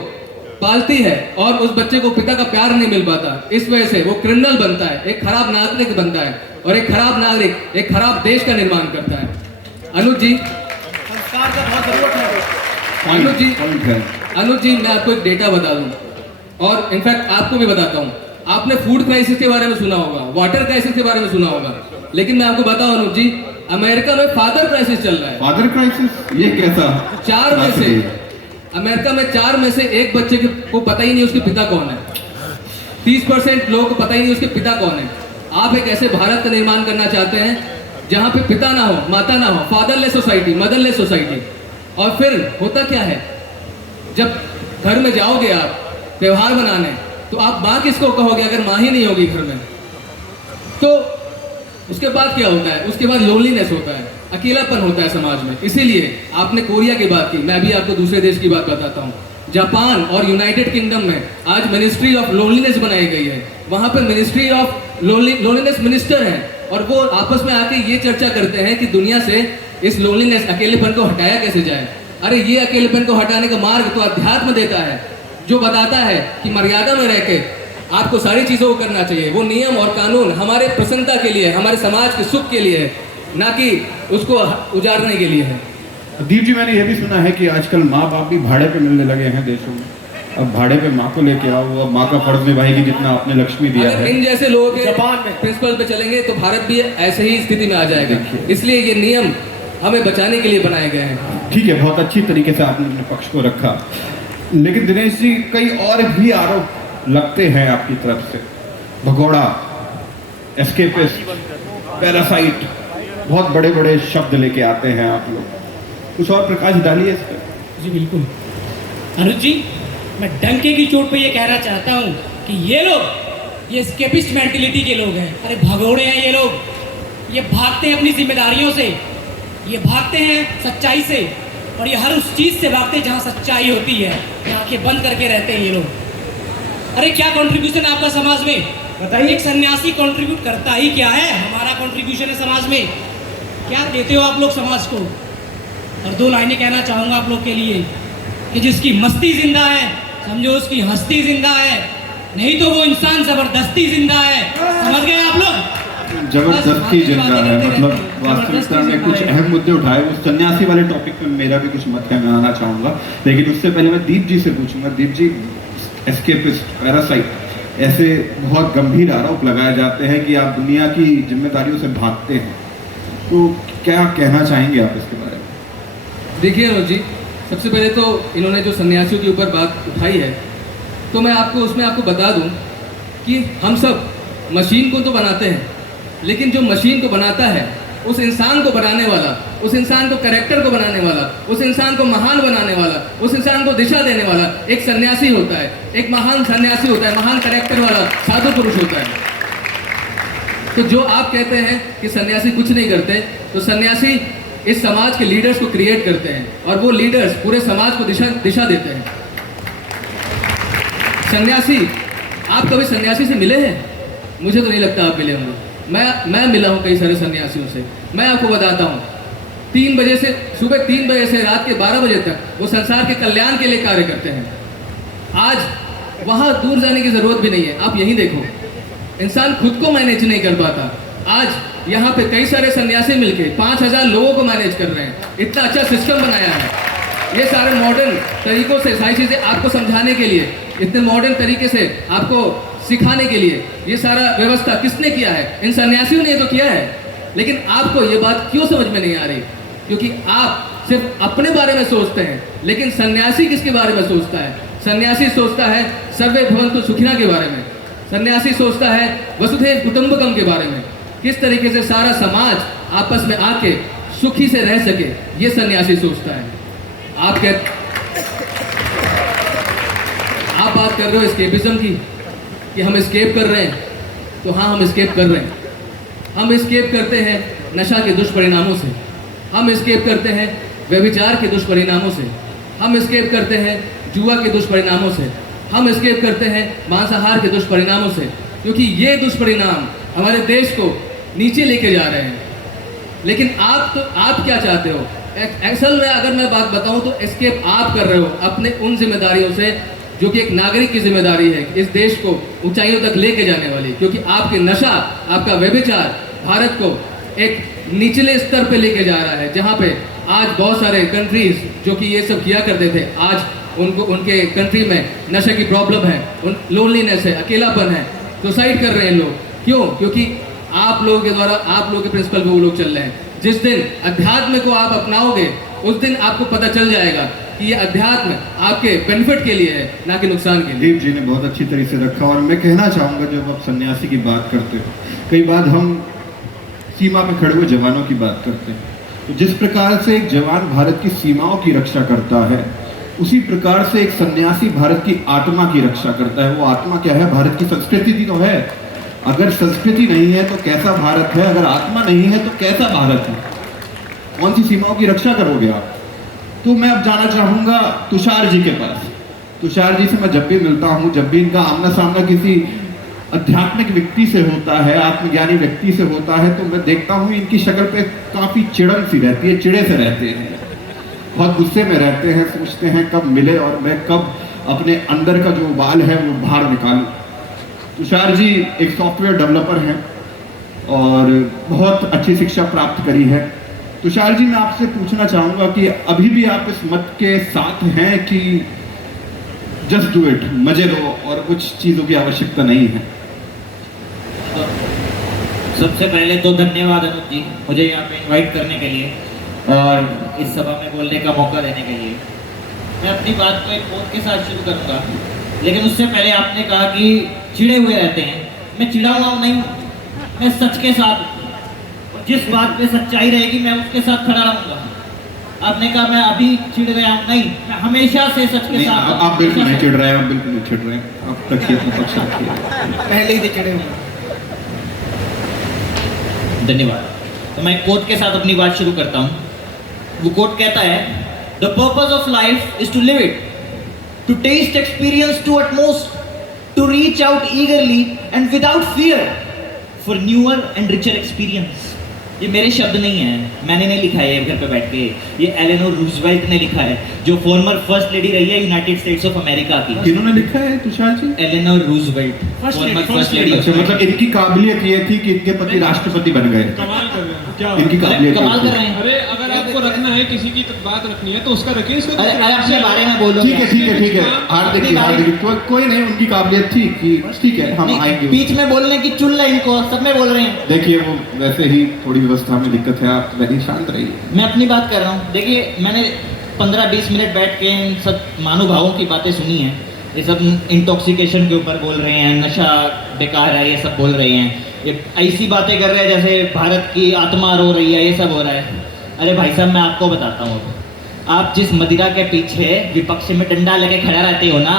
पालती है और उस बच्चे को पिता का प्यार नहीं मिल पाता। इस वजह से वो क्रिमिनल बनता है, एक खराब नागरिक बनता है, और एक खराब नागरिक एक खराब देश का निर्माण करता है। अनुज जी, संस्कार का बहुत जरूरत है। अनुज जी, मैं आपको एक डेटा बता दूं और इनफैक्ट आपको भी बताता हूं। आपने फूड क्राइसिस के बारे में सुना होगा, वाटर क्राइसिस के बारे में सुना होगा, लेकिन मैं आपको बताऊं अनुज जी, अमेरिका में फादर क्राइसिस चल रहा है। Father crisis? ये कैसा? 4 में से अमेरिका में 4 में से एक बच्चे को पता ही नहीं उसके पिता कौन है। 30% लोगों को पता ही नहीं उसके पिता कौन है। आप एक ऐसे भारत का निर्माण करना चाहते हैं जहां पे पिता ना हो, माता ना हो, फादरलेस सोसाइटी, मदरलेस सोसाइटी। और फिर होता क्या है, जब घर में जाओगे आप त्योहार मनाने, तो आप माँ किसको कहोगे अगर माँ ही नहीं होगी घर में? तो उसके बाद क्या होता है? उसके बाद लोनलीनेस होता है, अकेलापन होता है समाज में। इसीलिए आपने कोरिया की बात की, मैं अभी आपको दूसरे देश की बात बताता हूँ। जापान और यूनाइटेड किंगडम में आज मिनिस्ट्री ऑफ लोनलीनेस बनाई गई है। वहाँ पे मिनिस्ट्री ऑफ लोनलीनेस मिनिस्टर है और वो आपस में आके ये चर्चा करते हैं कि दुनिया से इस लोनलीनेस, अकेलेपन को हटाया कैसे जाए। अरे ये अकेलेपन को हटाने का मार्ग तो अध्यात्म देता है, जो बताता है कि मर्यादा में रह के आपको सारी चीज़ों को करना चाहिए। वो नियम और कानून हमारे प्रसन्नता के लिए, हमारे समाज के सुख के लिए है, ना कि उसको उजाड़ने के लिए है। दीप जी, मैंने ये भी सुना है कि आजकल माँ बाप भी भाड़े पे मिलने लगे हैं देशों में। अब भाड़े पे माँ को लेके आओ, अब माँ का फर्ज निभाएगी जितना आपने लक्ष्मी दिया अगर है। इन जैसे लोगों के जापान में प्रिंसिपल पे चलेंगे तो भारत भी ऐसे ही स्थिति में आ जाएगा। इसलिए ये नियम हमें बचाने के लिए बनाए गए हैं। ठीक है, बहुत अच्छी तरीके से आपने अपने पक्ष को रखा, लेकिन दिनेश जी कई और भी आरोप लगते हैं आपकी तरफ से। भगोड़ा, एस्केपिस्ट, पैरासाइट, बहुत बड़े बड़े शब्द लेके आते हैं आप लोग। कुछ और प्रकाश डालिए इस पर। जी बिल्कुल अनुज जी, मैं डंके की चोट पे ये कहना चाहता हूँ कि ये लोग, ये स्केपिस्ट मेंटेलिटी के लोग हैं। अरे भगोड़े हैं ये लोग, ये भागते हैं अपनी जिम्मेदारियों से, ये भागते हैं सच्चाई से, और ये हर उस चीज़ से भागते हैं जहाँ सच्चाई होती है। आंखें बंद करके रहते हैं ये लोग। अरे क्या कंट्रीब्यूशन है आपका समाज में बताइए? एक सन्यासी कंट्रीब्यूट करता ही क्या है? हमारा कंट्रीब्यूशन है समाज में, क्या देते हो आप लोग समाज को? और 2 लाइनें कहना चाहूँगा आप लोग के लिए कि जिसकी मस्ती जिंदा है समझो उसकी हस्ती जिंदा है, नहीं तो वो इंसान जबरदस्ती जिंदा है। समझ गए आप लोग? जबरदस्ती जिंदा है, मतलब वास्तविकता में कुछ अहम मुद्दे उठाए। उस सन्यासी वाले टॉपिक पे मेरा भी कुछ मत है, मैं आना चाहूँगा, लेकिन उससे पहले मैं दीप जी से पूछूंगा। दीप जी, एस्केपिस्ट, पैरासाइट, ऐसे बहुत गंभीर आरोप लगाए जाते हैं कि आप दुनिया की जिम्मेदारियों से भागते हैं, तो क्या कहना चाहेंगे आप इसके बारे में? देखिए अनुज जी, सबसे पहले तो इन्होंने जो सन्यासियों के ऊपर बात उठाई है, तो मैं उसमें आपको बता दूं कि हम सब मशीन को तो बनाते हैं, लेकिन जो मशीन को बनाता है, उस इंसान को बनाने वाला, उस इंसान को कैरेक्टर को बनाने वाला, उस इंसान को महान बनाने वाला, उस इंसान को दिशा देने वाला एक सन्यासी होता है। एक महान सन्यासी होता है, महान कैरेक्टर वाला साधु पुरुष होता है। तो जो आप कहते हैं कि सन्यासी कुछ नहीं करते, तो सन्यासी इस समाज के लीडर्स को क्रिएट करते हैं और वो लीडर्स पूरे समाज को दिशा देते हैं। सन्यासी, आप कभी सन्यासी से मिले हैं? मुझे तो नहीं लगता आप मिले होंगे। मैं मिला हूँ कई सारे सन्यासियों से। मैं आपको बताता हूँ, 3 बजे से सुबह 3 बजे से रात के 12 बजे तक वो संसार के कल्याण के लिए कार्य करते हैं। आज वहाँ दूर जाने की जरूरत भी नहीं है। आप यहीं देखो, इंसान खुद को मैनेज नहीं कर पाता। आज यहाँ पे कई सारे सन्यासी मिलके 5000 लोगों को मैनेज कर रहे हैं। इतना अच्छा सिस्टम बनाया है। ये सारे मॉडर्न तरीकों से सारी चीज़ें आपको समझाने के लिए, इतने मॉडर्न तरीके से आपको सिखाने के लिए ये सारा व्यवस्था किसने किया है? इन सन्यासियों ने तो किया है। लेकिन आपको ये बात क्यों समझ में नहीं आ रही? क्योंकि आप सिर्फ अपने बारे में सोचते हैं, लेकिन सन्यासी किसके बारे में सोचता है? सन्यासी सोचता है सर्वे भवन्तु सुखिनः के बारे में। सन्यासी सोचता है वसुधैव कुटुंबकम के बारे में, किस तरीके से सारा समाज आपस में आके सुखी से रह सके, ये सन्यासी सोचता है। आप बात कर रहे हो एस्केपिज्म की, कि हम एस्केप कर रहे हैं। तो हाँ, हम स्केप कर रहे हैं। हम स्केप करते हैं नशा के दुष्परिणामों से, हम स्केप करते हैं व्यभिचार के दुष्परिणामों से, हम स्केप करते हैं जुआ के दुष्परिणामों से, हम स्केप करते हैं मांसाहार के दुष्परिणामों से, क्योंकि ये दुष्परिणाम हमारे देश को नीचे लेके जा रहे हैं। लेकिन आप क्या चाहते हो? असल में अगर मैं बात बताऊं तो एस्केप आप कर रहे हो अपने उन जिम्मेदारियों से जो कि एक नागरिक की जिम्मेदारी है, इस देश को ऊंचाइयों तक लेके जाने वाली, क्योंकि आपके नशा, आपका व्यभिचार भारत को एक निचले स्तर पे लेके जा रहा है, जहां पे आज बहुत सारे कंट्रीज जो कि ये सब किया करते थे, आज उनको उनके कंट्री में नशे की प्रॉब्लम है, लोनलीनेस है, अकेलापन है, सुसाइड कर रहे हैं लोग। क्यों? क्योंकि आप लोगों के द्वारा, आप लोगों के प्रिंसिपल पे वो लोग चल रहे हैं। जिस दिन अध्यात्म को आप अपनाओगे उस दिन आपको पता चल जाएगा कि ये अध्यात्म आपके बेनिफिट के लिए है, ना कि नुकसान के लिए। दीप जी ने बहुत अच्छी तरीके से रखा। और मैं कहना चाहूँगा, जब आप सन्यासी की बात करते हो, कई बार हम सीमा पे खड़े हुए जवानों की बात करते हैं, तो जिस प्रकार से एक जवान भारत की सीमाओं की रक्षा करता है, उसी प्रकार से एक सन्यासी भारत की आत्मा की रक्षा करता है। वो आत्मा क्या है? भारत की संस्कृति भी तो है। अगर संस्कृति नहीं है तो कैसा भारत है? अगर आत्मा नहीं है तो कैसा भारत है? कौन सी सीमाओं की रक्षा करोगे आप? तो मैं अब जाना चाहूँगा तुषार जी के पास। तुषार जी से मैं जब भी मिलता हूँ, जब भी इनका आमना सामना किसी आध्यात्मिक व्यक्ति से होता है, आत्मज्ञानी व्यक्ति से होता है, तो मैं देखता हूँ इनकी शक्ल पे काफ़ी चिड़न सी रहती है, चिड़े से रहते हैं, बहुत गुस्से में रहते हैं, सोचते हैं कब मिले और मैं कब अपने अंदर का जो उबाल है वो बाहर निकालूं। तुषार जी एक सॉफ्टवेयर डेवलपर हैं और बहुत अच्छी शिक्षा प्राप्त करी है। तुषार जी, मैं आपसे पूछना चाहूँगा कि अभी भी आप इस मत के साथ हैं कि जस्ट डू इट, मजे लो और कुछ चीज़ों की आवश्यकता नहीं है? सबसे पहले तो धन्यवाद अनुज जी, मुझे यहाँ पे इनवाइट करने के लिए और इस सभा में बोलने का मौका देने के लिए। मैं अपनी बात को एक कोट के साथ शुरू करूँगा, लेकिन उससे पहले आपने कहा कि चिड़े हुए रहते हैं। मैं चिड़ा हुआ नहीं हूँ, मैं सच के साथ, जिस बात पे सच्चाई रहेगी मैं उसके साथ खड़ा रहूँगा। आपने कहा मैं अभी चिढ़ गया हूँ, नहीं, मैं हमेशा से सच के साथ। आप बिल्कुल नहीं चिढ़ रहे हैं, आप बिल्कुल नहीं चिढ़ रहे हैं, आप रखिए अपना पक्ष रखिए। पहले ही से चिड़े हुए। धन्यवाद। तो मैं कोट के साथ अपनी बात शुरू करता हूँ। वो कोट कहता है, the purpose of life is to live it, to test experience to utmost, to reach out eagerly and without fear for newer and richer experience. ये मेरे शब्द नहीं है, मैंने नहीं लिखा है घर पे बैठ के, ये एलेनोर रूजवेल्ट ने लिखा है, जो फॉर्मर फर्स्ट लेडी रही है यूनाइटेड स्टेट्स ऑफ अमेरिका की। किन्होंने लिखा है Tushar ji? Eleanor Roosevelt, former first lady. अच्छा, मतलब इनकी काबिलियत ये थी कि इनके पति राष्ट्रपति बन गए। कमाल कर रहे हैं क्या? इनकी काबिलियत कमाल कर रहे हैं। अरे अगर आपको रखना है, किसी की बात रखनी है तो उसका रखिए, इसको अरे अपने बारे में बोलो। ठीक है ठीक है ठीक है, हार्दिक जी, हार्दिक जी, कोई नहीं, उनकी काबिलियत थी कि ठीक है हम आएंगे। बीच में बोलने की चुन ले इनको, सब में बोल रहे हैं। देखिए वो वैसे ही थोड़ी व्यवस्था में दिक्कत है, आप वैसे शांत रहिए। मैं अपनी बात कर रहा हूँ। देखिए मैंने 15-20 मिनट बैठ के इन सब महानुभावों की बातें सुनी हैं। ये सब इंटॉक्सिकेशन के ऊपर बोल रहे हैं, नशा बेकार है, ये सब बोल रहे हैं। ये ऐसी बातें कर रहे हैं जैसे भारत की आत्मा रो रही है, ये सब हो रहा है। अरे भाई साहब, मैं आपको बताता हूँ, आप जिस मदिरा के पीछे विपक्ष में डंडा लगे खड़ा रहते हो ना,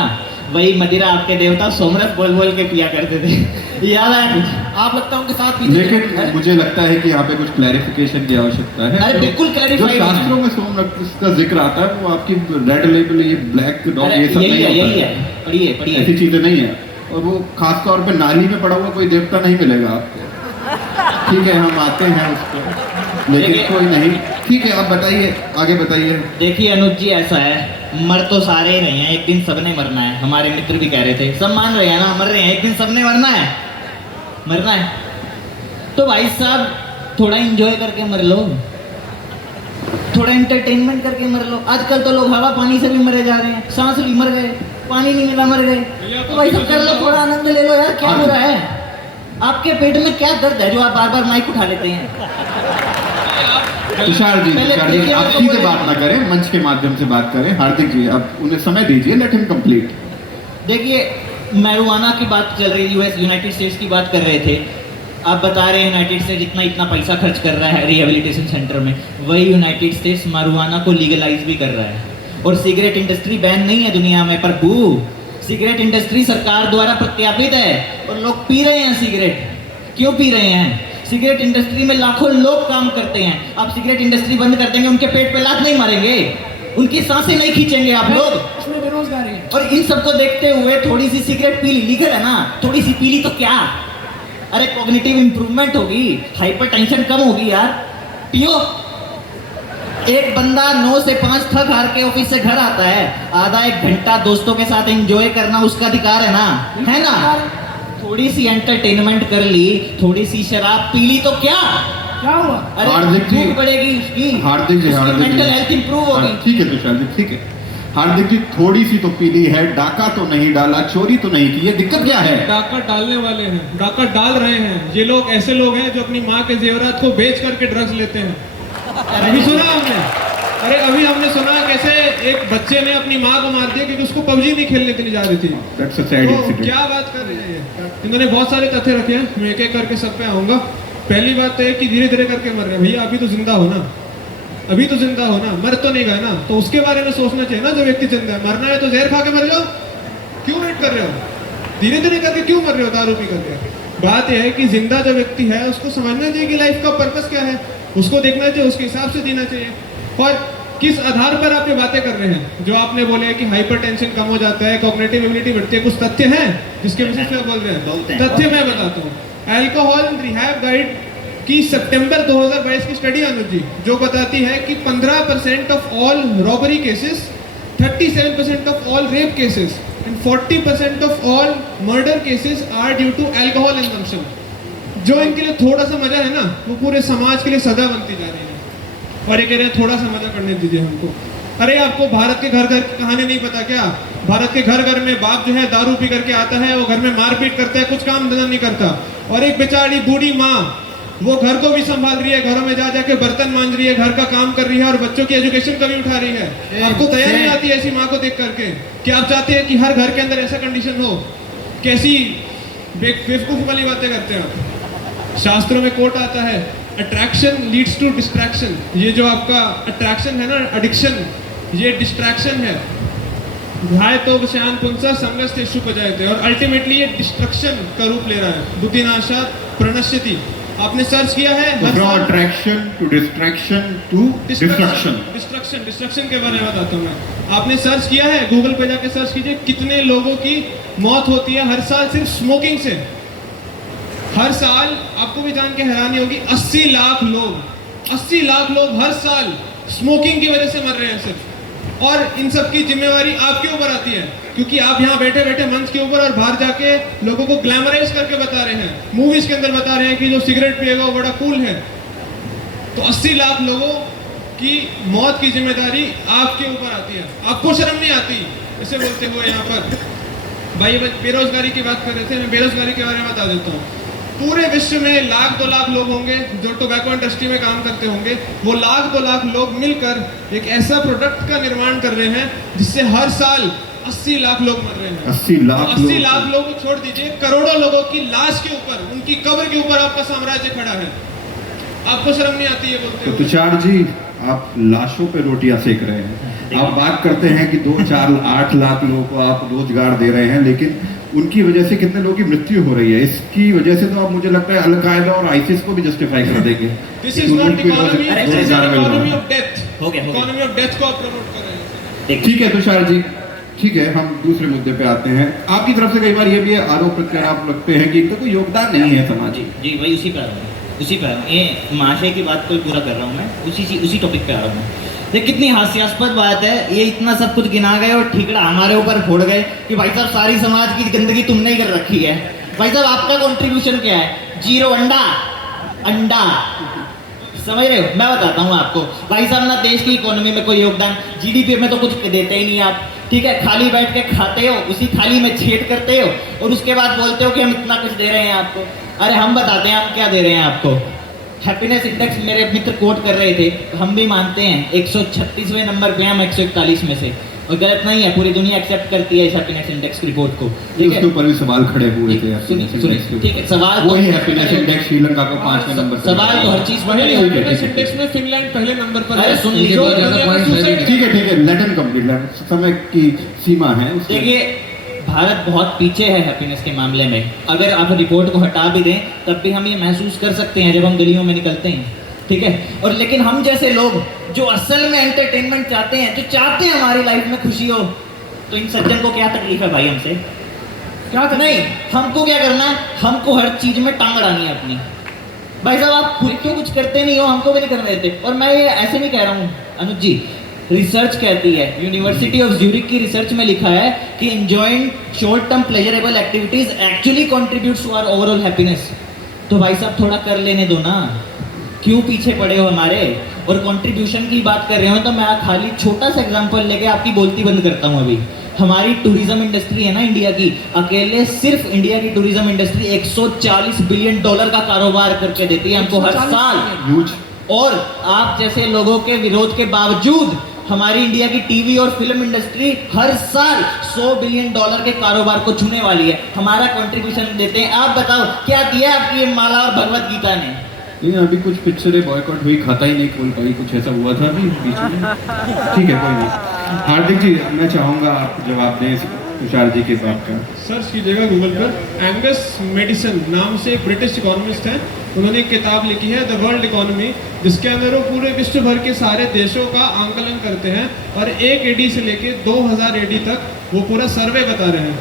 वही मदिरा आपके देवता सोमरस बोल बोल के पिया करते थे। याद है कुछ? आप लगता है उनके साथ पीते थे। लेकिन मुझे लगता है कि यहाँ पे कुछ क्लैरिफिकेशन की आवश्यकता है। अरे बिल्कुल जो क्लैरिफाई। शास्त्रों में सोमरस का जिक्र आता है वो आपकी रेड लेबल, ये ब्लैक डॉग, ये सब नहीं यही होता है। पढ़िए पढ़िए, ऐसी चीजें नहीं है। और वो खास तौर पे नाली में पड़ा हुआ कोई देवता नहीं मिलेगा आपको। ठीक है, हम आते हैं उसको, लेकिन कोई नहीं। ठीक है, आप बताइए, आगे बताइए। देखिए अनुज जी, ऐसा है, मर तो सारे ही रहे हैं, एक दिन सबने मरना है। हमारे मित्र भी कह रहे थे, सब मान रहे हैं ना, मर रहे हैं, एक दिन सबने मरना है, मरना है। तो भाई साहब थोड़ा एंजॉय करके मर लो, थोड़ा एंटरटेनमेंट करके मर लो। आजकल तो लोग हवा पानी से भी मरे जा रहे हैं, सांस ली मर गए, पानी नहीं मिला मर गए। तो भाई साहब कर लो, थोड़ा आनंद ले लो यार, क्या बुरा है? आपके पेट में क्या दर्द है जो आप बार बार माइक उठा लेते हैं? तुषार जी, आप सीधे बात ना करें, मंच के माध्यम से बात करें। हार्दिक जी, आप उन्हें समय दीजिए, लेट हिम कंप्लीट। देखिए मैरिजुआना की बात चल रही, यूएस यूनाइटेड स्टेट्स की बात कर रहे थे। आप बता रहे हैं यूनाइटेड स्टेट्स इतना पैसा खर्च कर रहा है रिहेबिलिटेशन सेंटर में, वही यूनाइटेड स्टेट्स marijuana को लीगलाइज भी कर रहा है। और सिगरेट इंडस्ट्री बैन नहीं है दुनिया में, प्रभु, सिगरेट इंडस्ट्री सरकार द्वारा प्रत्यापित है और लोग पी रहे हैं सिगरेट। क्यों पी रहे हैं? सिगरेट इंडस्ट्री में लाखों लोग काम करते हैं, आप सिगरेट इंडस्ट्री बंद कर देंगे, उनके पेट पे लात नहीं मारेंगे, उनकी सांसें नहीं खींचेंगे आप लोग? इसमें बेरोजगारी है। और इन सबको देखते हुए थोड़ी सी सिगरेट पी ली, लीगल है ना, थोड़ी सी पी ली तो क्या, अरे कॉग्निटिव इंप्रूवमेंट होगी, हाइपरटेंशन कम होगी यार, पियो। एक बंदा 9 से 5 थक हार के ऑफिस से घर आता है, आधा 1 घंटा दोस्तों के साथ एंजॉय करना उसका अधिकार है ना, है ना? थोड़ी सी एंटरटेनमेंट कर ली, थोड़ी सी शराब पी ली तो क्या हुआ? अरे हार्दिक जी, भूख बढ़ेगी उसकी, हार्दिक जी, मेंटल हेल्थ इंप्रूव होगी। ठीक है तुषार जी, ठीक है। हार्दिक जी, थोड़ी सी तो पीली है, डाका तो नहीं डाला, चोरी तो नहीं की, ये दिक्कत क्या है? डाका डालने वाले हैं, डाका डाल रहे हैं। ये लोग ऐसे लोग हैं जो अपनी माँ के जेवरात को बेच करके ड्रग्स लेते हैं। अभी सुना हमने, अरे अभी हमने सुना कैसे एक बच्चे ने अपनी माँ को मार दिया क्योंकि उसको पबजी नहीं खेलने के लिए जा रही थी। That's a sad तो incident. क्या बात कर रहे हैं ये? इन्होंने बहुत सारे तथ्य रखे हैं, मैं एक एक करके सब पे आऊंगा। पहली बात तो है कि धीरे धीरे करके मर रहे हैं। भैया अभी तो जिंदा हो ना, अभी तो जिंदा हो ना, मर तो नहीं गए ना, तो उसके बारे में सोचना चाहिए ना। जो व्यक्ति जिंदा है, मरना है तो जहर खा के मर जाओ, क्यों वेट कर रहे हो? धीरे धीरे करके क्यों मर रहे हो दारू पी करके? बात यह है कि जिंदा जो व्यक्ति है उसको समझना चाहिए कि लाइफ का पर्पस क्या है, उसको देखना चाहिए, उसके हिसाब से जीना चाहिए। और किस आधार पर आप ये बातें कर रहे हैं? जो आपने बोले कि हाइपरटेंशन कम हो जाता है, कॉग्निटिव एबिलिटी बढ़ती है, कुछ तथ्य हैं जिसके बेसिस पे बोल रहे हैं? तथ्य मैं बताता हूँ। अल्कोहल रिहैब गाइड की सितंबर 2022 की स्टडी अनुज जी, जो बताती है कि 15% of all robbery cases, 37% of all rape cases and 40% of all murder cases are due to alcohol consumption. जो इनके लिए थोड़ा सा मजा है ना, वो पूरे समाज के लिए सजा बनती जा रही है। और ये कह रहे हैं थोड़ा सा मजा करने दीजिए हमको। अरे आपको भारत के घर घर की कहानी नहीं पता क्या? भारत के घर घर में बाप जो है दारू पी करके आता है, वो घर में मारपीट करता है, कुछ काम धंधा नहीं करता, और एक बेचारी बूढ़ी माँ वो घर को भी संभाल रही है, घरों में जा जाके बर्तन मांज रही है, घर का काम कर रही है और बच्चों की एजुकेशन का भी उठा रही है। आपको दया नहीं आती ऐसी माँ को देख करके? क्या आप चाहते हैं कि हर घर के अंदर ऐसा कंडीशन हो? कैसी बेवकूफ वाली बातें करते हैं आप। शास्त्रों में कोट आता है, अट्रैक्शन लीड्स टू डिस्ट्रैक्शन। ये जो आपका अट्रैक्शन है ना, एडिक्शन, ये डिस्ट्रैक्शन है। ध्याय तो वश्यान पुंसा संगस तेषु उपजायते, और अल्टीमेटली ये डिस्ट्रक्शन का रूप ले रहा है। द्युतिनाशा प्रणश्यति। आपने सर्च किया है from attraction to distraction to destruction. Destruction के बारे में बताता हूँ मैं। आपने सर्च किया है, गूगल पे जाके सर्च कीजिए, कितने लोगों की मौत होती है हर साल सिर्फ स्मोकिंग से। हर साल आपको भी जान के हैरानी होगी, 80 लाख लोग हर साल स्मोकिंग की वजह से मर रहे हैं सिर्फ। और इन सब की जिम्मेवारी आपके ऊपर आती है, क्योंकि आप यहाँ बैठे बैठे मंच के ऊपर और बाहर जाके लोगों को ग्लैमराइज करके बता रहे हैं, मूवीज के अंदर बता रहे हैं कि जो सिगरेट पिएगा वो बड़ा कूल है। तो 80 लाख लोगों की मौत की जिम्मेदारी आपके ऊपर आती है। आपको शर्म नहीं आती इसे बोलते हुए? यहाँ पर भाई बेरोजगारी की बात कर रहे थे, मैं बेरोजगारी के बारे में बता देता हूँ। पूरे विश्व में 1-2 लाख लोग होंगे जो टोबैको इंडस्ट्री में काम करते होंगे। वो 1-2 लाख लोग मिलकर एक ऐसा प्रोडक्ट का निर्माण कर रहे हैं जिससे हर साल 80 लाख लोग मर रहे हैं। 80 लाख 80 लाख लोग को छोड़ दीजिए, करोड़ों लोगों की लाश के ऊपर, उनकी कब्र के ऊपर आपका साम्राज्य खड़ा है। आपको शर्म नहीं आती है बोलते तो हुए? तुषार जी, आप लाशों पे रोटियां सेक रहे हैं। आप बात करते हैं कि 2-4-8 लाख लोगों को आप रोजगार दे रहे हैं, लेकिन उनकी वजह से कितने लोगों की मृत्यु हो रही है। इसकी वजह से तो आप, मुझे लगता है, अल-कायदा और आईसिस को भी जस्टिफाई कर देंगे। This is not economy, this is economy of death. हो गया। इकोनॉमी ऑफ डेथ को आप प्रमोट कर रहे हैं। ठीक है तुषार जी, ठीक है, हम दूसरे मुद्दे पे आते हैं। आपकी तरफ से कई बार ये भी आरोप प्रत्यारोप लगते हैं कि इनका कोई योगदान नहीं है समाज। जी वही उसी पर ये महाशय की बात को पूरा कर रहा हूँ मैं, उसी टॉपिक पे आ रहा हूँ। ये कितनी हास्यास्पद बात है, ये इतना सब कुछ गिना गए और ठीकड़ा हमारे ऊपर फोड़ गए कि भाई साहब सारी समाज की गंदगी तुमने ही कर रखी है। भाई साहब आपका कंट्रीब्यूशन क्या है? 0 अंडा। समझ रहे हो? मैं बताता हूँ आपको। भाई साहब ना देश की इकोनॉमी में कोई योगदान, जीडीपी में तो कुछ देते ही नहीं आप, ठीक है? खाली बैठ के खाते हो, उसी थाली में छेद करते हो और उसके बाद बोलते हो कि हम इतना कुछ दे रहे हैं आपको। अरे हम बताते हैं हम क्या दे रहे हैं आपको। हैप्पीनेस इंडेक्स मेरे मित्र कोट कर रहे थे, हम भी मानते हैं 136वें नंबर पे हम 141 में से, और गलत नहीं है, पूरी दुनिया एक्सेप्ट करती है इस हैप्पीनेस इंडेक्स रिपोर्ट को, ठीक है? उसके ऊपर भी सवाल खड़े हुए थे। ठीक है, सवाल वही हैप्पीनेस इंडेक्स श्रीलंका को 5वें नंबर पर। सवाल तो हर चीज बने हैप्पीनेस इंडेक्स में फिनलैंड पहले नंबर पर है। अरे सुन लीजिए, ठीक है, लेट एम कंप्लीट। समय की सीमा है। देखिए भारत बहुत पीछे है हैप्पीनेस के मामले में। अगर आप रिपोर्ट को हटा भी दें तब भी हम ये महसूस कर सकते हैं जब हम गलियों में निकलते हैं, ठीक है। और लेकिन हम जैसे लोग जो असल में एंटरटेनमेंट चाहते हैं, जो चाहते हैं हमारी लाइफ में खुशी हो, तो इन सज्जन को क्या तकलीफ है भाई हमसे? क्या नहीं, हमको क्या करना है? हमको हर चीज में टांग अड़ानी है अपनी। भाई साहब आप खुद तो कुछ करते नहीं हो, हमको भी नहीं करने देते। और मैं ये ऐसे नहीं कह रहा हूँ अनुज जी, रिसर्च कहती है, यूनिवर्सिटी ऑफ ज्यूरिक की रिसर्च में लिखा है कि enjoying short term pleasurable activities actually contributes to our overall happiness. तो भाई साहब थोड़ा कर लेने दो ना, क्यों पीछे पड़े हो हमारे? और कंट्रीब्यूशन की बात कर रहे हो तो मैं खाली छोटा सा एग्जांपल लेके आपकी बोलती बंद करता हूँ। अभी हमारी टूरिज्म इंडस्ट्री है ना इंडिया की, अकेले सिर्फ इंडिया की टूरिज्म इंडस्ट्री 140 बिलियन डॉलर का कारोबार करके देती है हमको हर साल। ह्यूज। और आप जैसे लोगों के विरोध के बावजूद हमारी इंडिया की टीवी और फिल्म इंडस्ट्री हर साल 100 बिलियन डॉलर के कारोबार को छूने वाली है। हमारा कंट्रीब्यूशन देते हैं। आप बताओ क्या दिया आपकी ये माला और भगवत गीता ने? नहीं, अभी कुछ पिक्चरें बॉयकॉट हुई, खाता ही नहीं खोल पाई, कुछ ऐसा हुआ था अभी बीच में। ठीक है, कोई नहीं। हार्दिक जी, मैं चाहूँगा आप जवाब दें तुषार जी के बात का। सर्च कीजिएगा गूगल पर, एंगस मैडिसन नाम से एक ब्रिटिश इकोनॉमिस्ट हैं। उन्होंने एक किताब लिखी है द वर्ल्ड इकोनॉमी, जिसके अंदर वो पूरे विश्व भर के सारे देशों का आंकलन करते हैं और 1 AD से लेके 2000 AD तक वो पूरा सर्वे बता रहे हैं।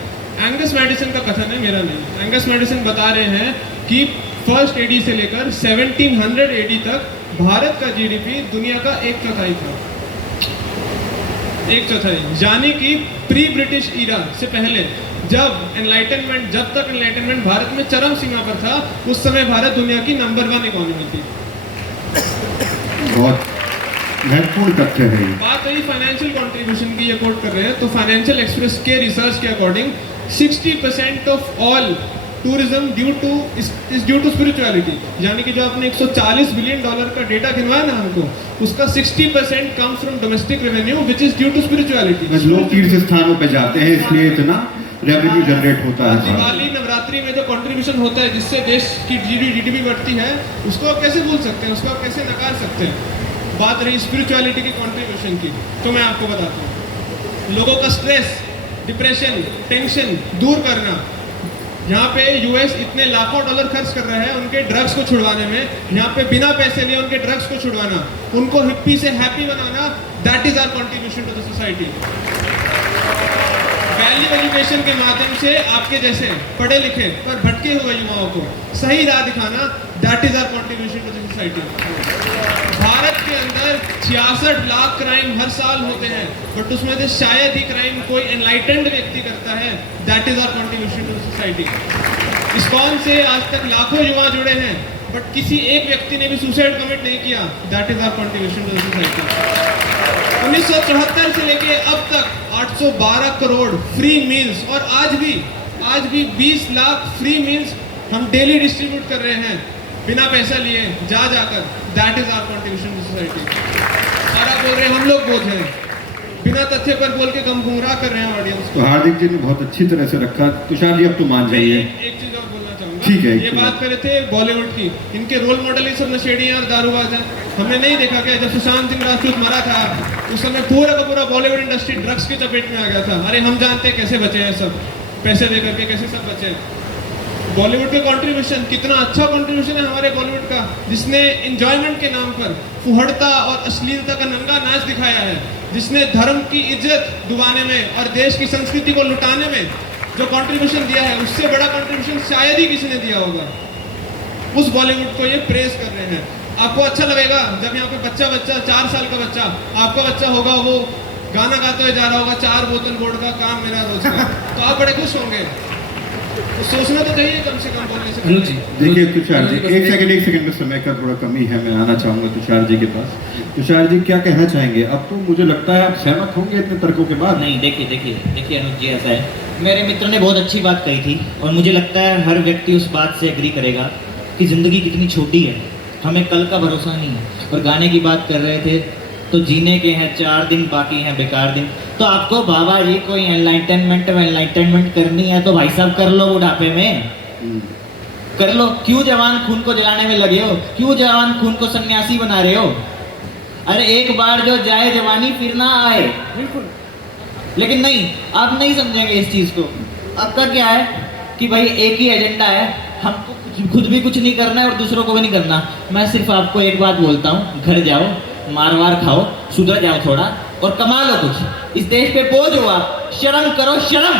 एंगस मैडिसन का कथन है, मेरा नहीं। एंगस मैडिसन बता रहे हैं कि 1st AD से लेकर 1700 AD तक भारत का GDP दुनिया का 1/4 था। 1/4, यानी कि प्री ब्रिटिश ईरा से पहले, जब तक एनलाइटनमेंट भारत में चरम सीमा पर था, उस समय भारत दुनिया की नंबर 1 इकोनॉमी थी। बहुत महत्वपूर्ण तथ्य है ये। बात रही फाइनेंशियल कंट्रीब्यूशन की, ये कोट कर रहे हैं, तो फाइनेंशियल एक्सप्रेस के रिसर्च के according 60% of all tourism due to spirituality, यानी कि जो आपने 140 बिलियन डॉलर का डेटा गिनवाया ना हमको, उसका 60% comes from domestic revenue which is due to spirituality. लोग तीर्थ स्थानों पे जाते हैं, इसलिए इतना रेवेन्यू जनरेट होता है। दिवाली नवरात्रि में जो कंट्रीब्यूशन होता है जिससे देश की GDP बढ़ती है, उसको आप कैसे भूल सकते हैं, उसको आप कैसे नकार सकते हैं? बात रही स्पिरिचुअलिटी की कंट्रीब्यूशन की, तो मैं आपको बताता हूँ, लोगों का स्ट्रेस, डिप्रेशन, टेंशन दूर करना। यहाँ पे US इतने लाखों डॉलर खर्च कर रहे हैं उनके ड्रग्स को छुड़वाने में, यहाँ पे बिना पैसे लिए उनके ड्रग्स को छुड़वाना, उनको हिप्पी से हैप्पी बनाना, that is our contribution to the society. Value education के माध्यम से आपके जैसे पढ़े लिखे पर भटके हुए युवाओं को सही राह दिखाना, that is our contribution to the society. Bharat के अंदर 66 लाख क्राइम हर साल होते हैं, बट उसमें से शायद ही क्राइम कोई एनलाइटेंड व्यक्ति करता है, that is our contribution to the society. ISKCON से आज तक लाखों युवा जुड़े हैं, बट किसी एक व्यक्ति ने भी सुसाइड कमिट नहीं किया, that is our contribution to the society. 1974 से लेके अब तक 812 करोड़ फ्री मील्स, और आज भी 20 लाख फ्री मील्स हम डेली डिस्ट्रीब्यूट कर रहे हैं बिना पैसा लिए, जाकर, that is our contribution to society. और आप बोल रहे हैं हम लोग बोझ हैं, बिना तथ्य पर बोल के गम गुमराह कर रहे हैं ऑडियंस को। तो हार्दिक जी ने बहुत अच्छी तरह से रखा। तुषार जी अब तो मान जाइए। एक चीज और बोलना चाहूंगा, ठीक है, ये बात कर रहे थे बॉलीवुड की, इनके रोल मॉडल ही सब नशेड़ी हैं और दारूबाज हैं। हमने नहीं देखा क्या जब सुशांत सिंह राजपूत मरा था, उस समय पूरा का पूरा बॉलीवुड इंडस्ट्री ड्रग्स की चपेट में आ गया था। अरे हम जानते हैं कैसे बचे हैं सब, पैसे दे करके कैसे सब बचे हैं। बॉलीवुड के कंट्रीब्यूशन, कितना अच्छा कंट्रीब्यूशन है हमारे बॉलीवुड का, जिसने एंजॉयमेंट के नाम पर फुहड़ता और अश्लीलता का नंगा नाच दिखाया है, जिसने धर्म की इज्जत डुबाने में और देश की संस्कृति को लुटाने में जो कंट्रीब्यूशन दिया है, उससे बड़ा कंट्रीब्यूशन शायद ही किसी ने दिया होगा। उस बॉलीवुड को ये प्रेज कर रहे हैं। आपको अच्छा लगेगा जब यहाँ पे बच्चा 4 साल का बच्चा, आपका बच्चा होगा, वो गाना गाते हुए जा रहा होगा, 4 बोतल वोड का काम मेरा रोज का, तो आप बड़े खुश होंगे। तो सोचना तो चाहिए कम से कम बोलने से अनुज जी, देखिए तुषार जी, एक सेकंड में समय का थोड़ा कमी है, मैं आना चाहूंगा तुषार जी के पास। तुषार जी क्या कहना चाहेंगे? अब तो मुझे लगता है आप सहमत होंगे इतने तर्कों के बाद। नहीं, देखिए अनुज जी, ऐसा है, मेरे मित्र ने बहुत अच्छी बात कही थी और मुझे लगता है हर व्यक्ति उस बात से एग्री करेगा कि ज़िंदगी कितनी छोटी है, हमें कल का भरोसा नहीं है। और गाने की बात कर रहे थे तो जीने के हैं 4 दिन, बाकी हैं बेकार दिन। तो आपको बाबा जी कोई एनलाइटनमेंट करनी है तो भाई साहब कर लो, बुढ़ापे में कर लो। क्यों जवान खून को जलाने में लगे हो? क्यों जवान खून को सन्यासी बना रहे हो? अरे एक बार जो जाए जवानी फिर ना आए। बिल्कुल। लेकिन नहीं, आप नहीं समझेंगे इस चीज़ को। आपका क्या है कि भाई एक ही एजेंडा है, हमको खुद भी कुछ नहीं करना है और दूसरों को भी नहीं करना। मैं सिर्फ आपको एक बात बोलता हूँ, घर जाओ, मार वार खाओ, सुधर जाओ थोड़ा और कमा लो कुछ। इस देश पे बोझ हो आप, शर्म करो शर्म।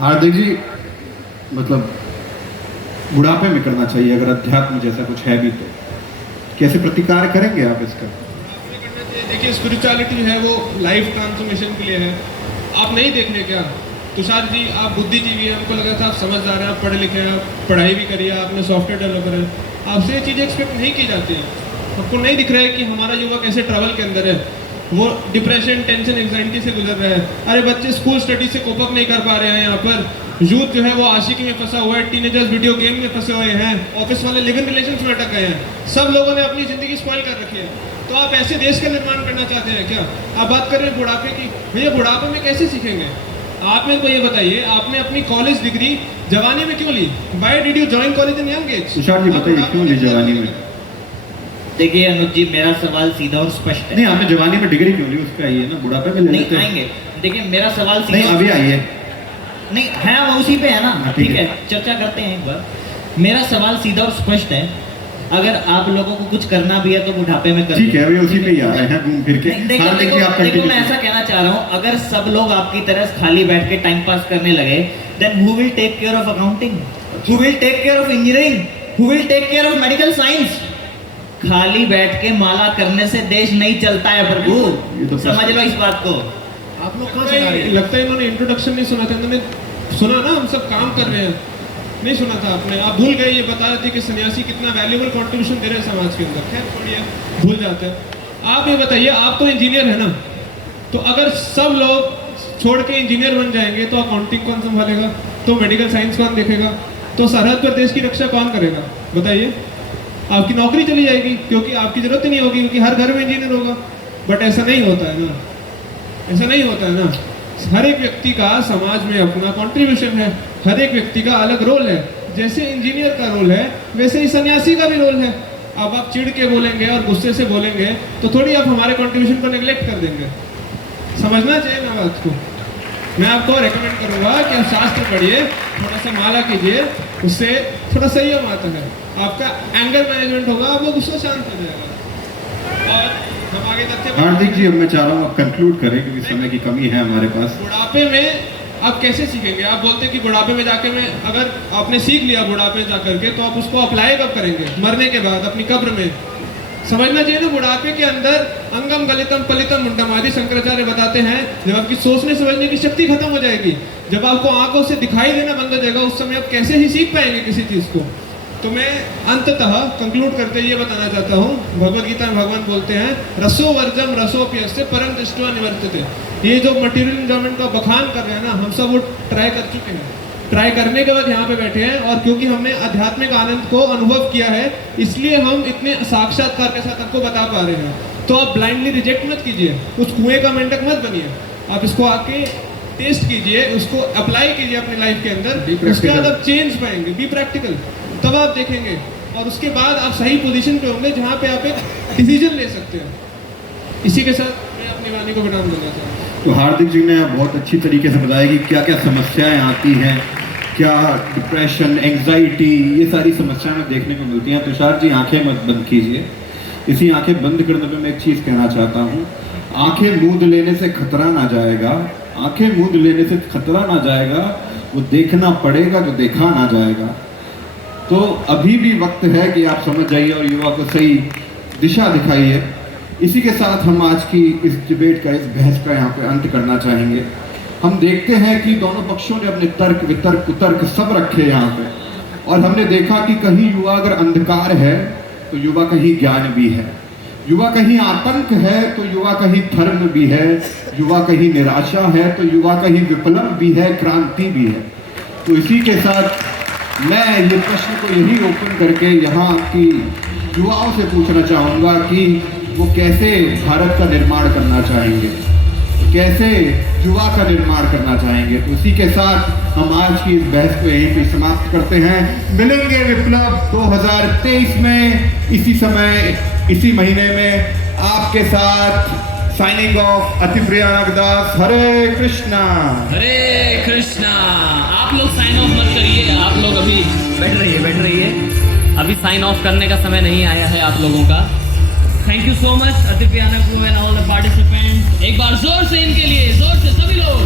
हार्दिक जी, मतलब बुढ़ापे में करना चाहिए अगर अध्यात्म जैसा कुछ है भी तो, कैसे प्रतिकार करेंगे आप इसका? देखिए स्पिरिचुअलिटी है वो लाइफ ट्रांसफॉर्मेशन के लिए है। आप नहीं देख रहे क्या तुषार जी, आप बुद्धिजीवी हैं, हमको लगा था आप समझदार हैं, आप पढ़े लिखे हैं, आप पढ़ाई भी करिए, आपने सॉफ्टवेयर डेवलपर है, आपसे ये चीज़ें एक्सपेक्ट नहीं की जाती हैं। आपको नहीं दिख रहा है कि हमारा युवा कैसे ट्रैवल के अंदर है, वो डिप्रेशन, टेंशन, एंग्जाइटी से गुजर रहा है। अरे बच्चे स्कूल स्टडी से कोप अप नहीं कर पा रहे हैं, यहाँ पर यूथ जो है वो आशिकी में फंसा हुआ है, टीनेजर्स वीडियो गेम में फंसे हुए हैं, ऑफिस वाले लिव इन रिलेशंस में अटक गए हैं, सब लोगों ने अपनी ज़िंदगी स्पॉइल कर रखी है। तो आप ऐसे देश का निर्माण करना चाहते हैं क्या? आप बात कर रहे हैं बुढ़ापे की, भैया बुढ़ापे में कैसे सीखेंगे? आप मेरे को ये बताइए, आपने अपनी कॉलेज डिग्री जवानी में क्यों ली? Why did you join college in young age? Tushar ji बताइए क्यों ली जवानी में? देखिए अनुज जी, मेरा सवाल सीधा और स्पष्ट है। नहीं, आपने जवानी में डिग्री क्यों ली? उस पे आइए ना, बुढ़ापे में ले नहीं लेते हैं। आएंगे, देखिए मेरा सवाल सीधा नहीं, अभी आइए। नहीं है, वो उसी पे है ना, हाँ, ठीक ठीक है। है, चर्चा करते हैं एक बार। मेरा सवाल सीधा और स्पष्ट है, अगर आप लोगों को कुछ करना भी है तो बुढ़ापे में करिए। ठीक है, अभी उसी पे ही आ रहे हैं घूम फिर के। नहीं, देखो हार्दिक जी, आप देखो continue मैं ऐसा कहना चाह रहा हूँ, अगर सब लोग आपकी तरह खाली बैठ के टाइम पास करने लगे, then who will take care of accounting, who will take care of engineering, who will take care of medical science? खाली बैठ के माला करने से देश नहीं चलता है ये प्रभु, तो समझ लो इस बात को। आप लोग कहाँ से आ रहे हैं? लगता है इन्होंने इंट्रोडक्शन नहीं सुना था, इन्होंने सुना ना हम सब काम कर रहे हैं, नहीं सुना था आपने। आप भूल गए ये बता रहे थे कि सन्यासी कितना वैल्यूएबल कंट्रीब्यूशन दे रहे हैं समाज के अंदर। खैर छोड़िए, भूल जाते हैं। आप ये बताइए, आप तो इंजीनियर है ना, तो अगर सब लोग छोड़ के इंजीनियर बन जाएंगे तो अकाउंटिंग कौन संभालेगा? तो मेडिकल साइंस कौन देखेगा? तो सरहद पर देश की रक्षा कौन करेगा? बताइए। आपकी नौकरी चली जाएगी क्योंकि आपकी जरूरत ही नहीं होगी, क्योंकि हर घर में इंजीनियर होगा। बट ऐसा नहीं होता है ना, ऐसा नहीं होता है ना। हर एक व्यक्ति का समाज में अपना कंट्रीब्यूशन है, हर एक व्यक्ति का अलग रोल है। जैसे इंजीनियर का रोल है वैसे ही सन्यासी का भी रोल है। अब आप चिढ़ के बोलेंगे और गुस्से से बोलेंगे तो थोड़ी आप हमारे कंट्रीब्यूशन को नेग्लेक्ट कर देंगे। समझना चाहिए ना बात को। मैं आपको रेकमेंड करूंगा कि आप शास्त्र पढ़िए, थोड़ा सा माला कीजिए, उससे थोड़ा संयम आता है, आपका एंगर मैनेजमेंट होगा, आपको गुस्सा शांत हो जाएगा। और हम आगे तथ्य हार्दिक जी, अब मैं चाह रहा हूँ आप कंक्लूड करें क्योंकि समय की कमी है हमारे पास। बुढ़ापे में आप कैसे सीखेंगे? आप बोलते हैं कि बुढ़ापे में जाके मैं, अगर आपने सीख लिया बुढ़ापे में जाकर के, तो आप उसको अप्लाई कब करेंगे? मरने के बाद, अपनी कब्र में। समझना चाहिए ना, बुढ़ापे के अंदर अंगम गलितम पलितम मुंडम आदि शंकराचार्य बताते हैं, जब आपकी सोचने समझने की शक्ति खत्म हो जाएगी, जब आपको आंखों से दिखाई देना बंद हो जाएगा, उस समय आप कैसे ही सीख पाएंगे किसी चीज़ को? तो मैं अंततः कंक्लूड करते ये बताना चाहता हूँ, भगवद गीता में भगवान बोलते हैं, रसो वर्जम रसोप्यस्य परम दृष्टवा निवर्तते। ये जो मटेरियल एंजॉयमेंट का बखान कर रहे हैं ना, हम सब वो ट्राई कर चुके हैं। ट्राई करने के बाद यहाँ पे बैठे हैं, और क्योंकि हमने आध्यात्मिक आनंद को अनुभव किया है, इसलिए हम इतने साक्षात्कार के साथ आपको बता पा रहे हैं। तो आप ब्लाइंडली रिजेक्ट मत कीजिए, उस कुएं का मेंढक मत बनिए। आप इसको आके टेस्ट कीजिए, उसको अप्लाई कीजिए अपनी लाइफ के अंदर, उसके बाद आप चेंज पाएंगे। बी प्रैक्टिकल, तब आप देखेंगे, और उसके बाद आप सही पोजीशन पे होंगे जहाँ पे आप एक डिसीजन ले सकते हैं। इसी के साथ मैं अपनी वाणी को विराम देना चाहूँगा। तो हार्दिक जी ने बहुत अच्छी तरीके से बताया कि क्या क्या समस्याएं आती हैं, क्या डिप्रेशन, एंग्जाइटी, ये सारी समस्याएं देखने को मिलती हैं। तुषार जी, आंखें मत बंद कीजिए। इसी आंखें बंद करने पे मैं एक चीज़ कहना चाहता हूँ, आंखें मूंद लेने से खतरा ना जाएगा, आंखें मूंद लेने से खतरा ना जाएगा, वो देखना पड़ेगा जो देखा ना जाएगा। तो अभी भी वक्त है कि आप समझ जाइए और युवा को सही दिशा दिखाइए। इसी के साथ हम आज की इस डिबेट का, इस बहस का यहाँ पे अंत करना चाहेंगे। हम देखते हैं कि दोनों पक्षों ने अपने तर्क वितर्क कुतर्क सब रखे यहाँ पे, और हमने देखा कि कहीं युवा अगर अंधकार है तो युवा कहीं ज्ञान भी है, युवा कहीं आतंक है तो युवा कहीं धर्म भी है, युवा कहीं निराशा है तो युवा कहीं विप्लव भी है, क्रांति भी है। तो इसी के साथ मैं ये प्रश्न को यही ओपन करके यहाँ की युवाओं से पूछना चाहूँगा कि वो कैसे भारत का निर्माण करना चाहेंगे, कैसे युवा का निर्माण करना चाहेंगे। तो इसी के साथ हम आज की इस बहस को यहीं पे समाप्त करते हैं। मिलेंगे विप्लव 2023 में, इसी समय, इसी महीने में आपके साथ साइनिंग ऑफ अतिप्रिया नागदास। हरे कृष्णा। हरे कृष्णा। आप लोग साइन ऑफ मत करिए, आप लोग अभी बैठ रहिए। अभी साइन ऑफ करने का समय नहीं आया है आप लोगों का। थैंक यू सो मच अतिप्रियाना crew and all the participants. एक बार जोर से इनके लिए, जोर से सभी लोग।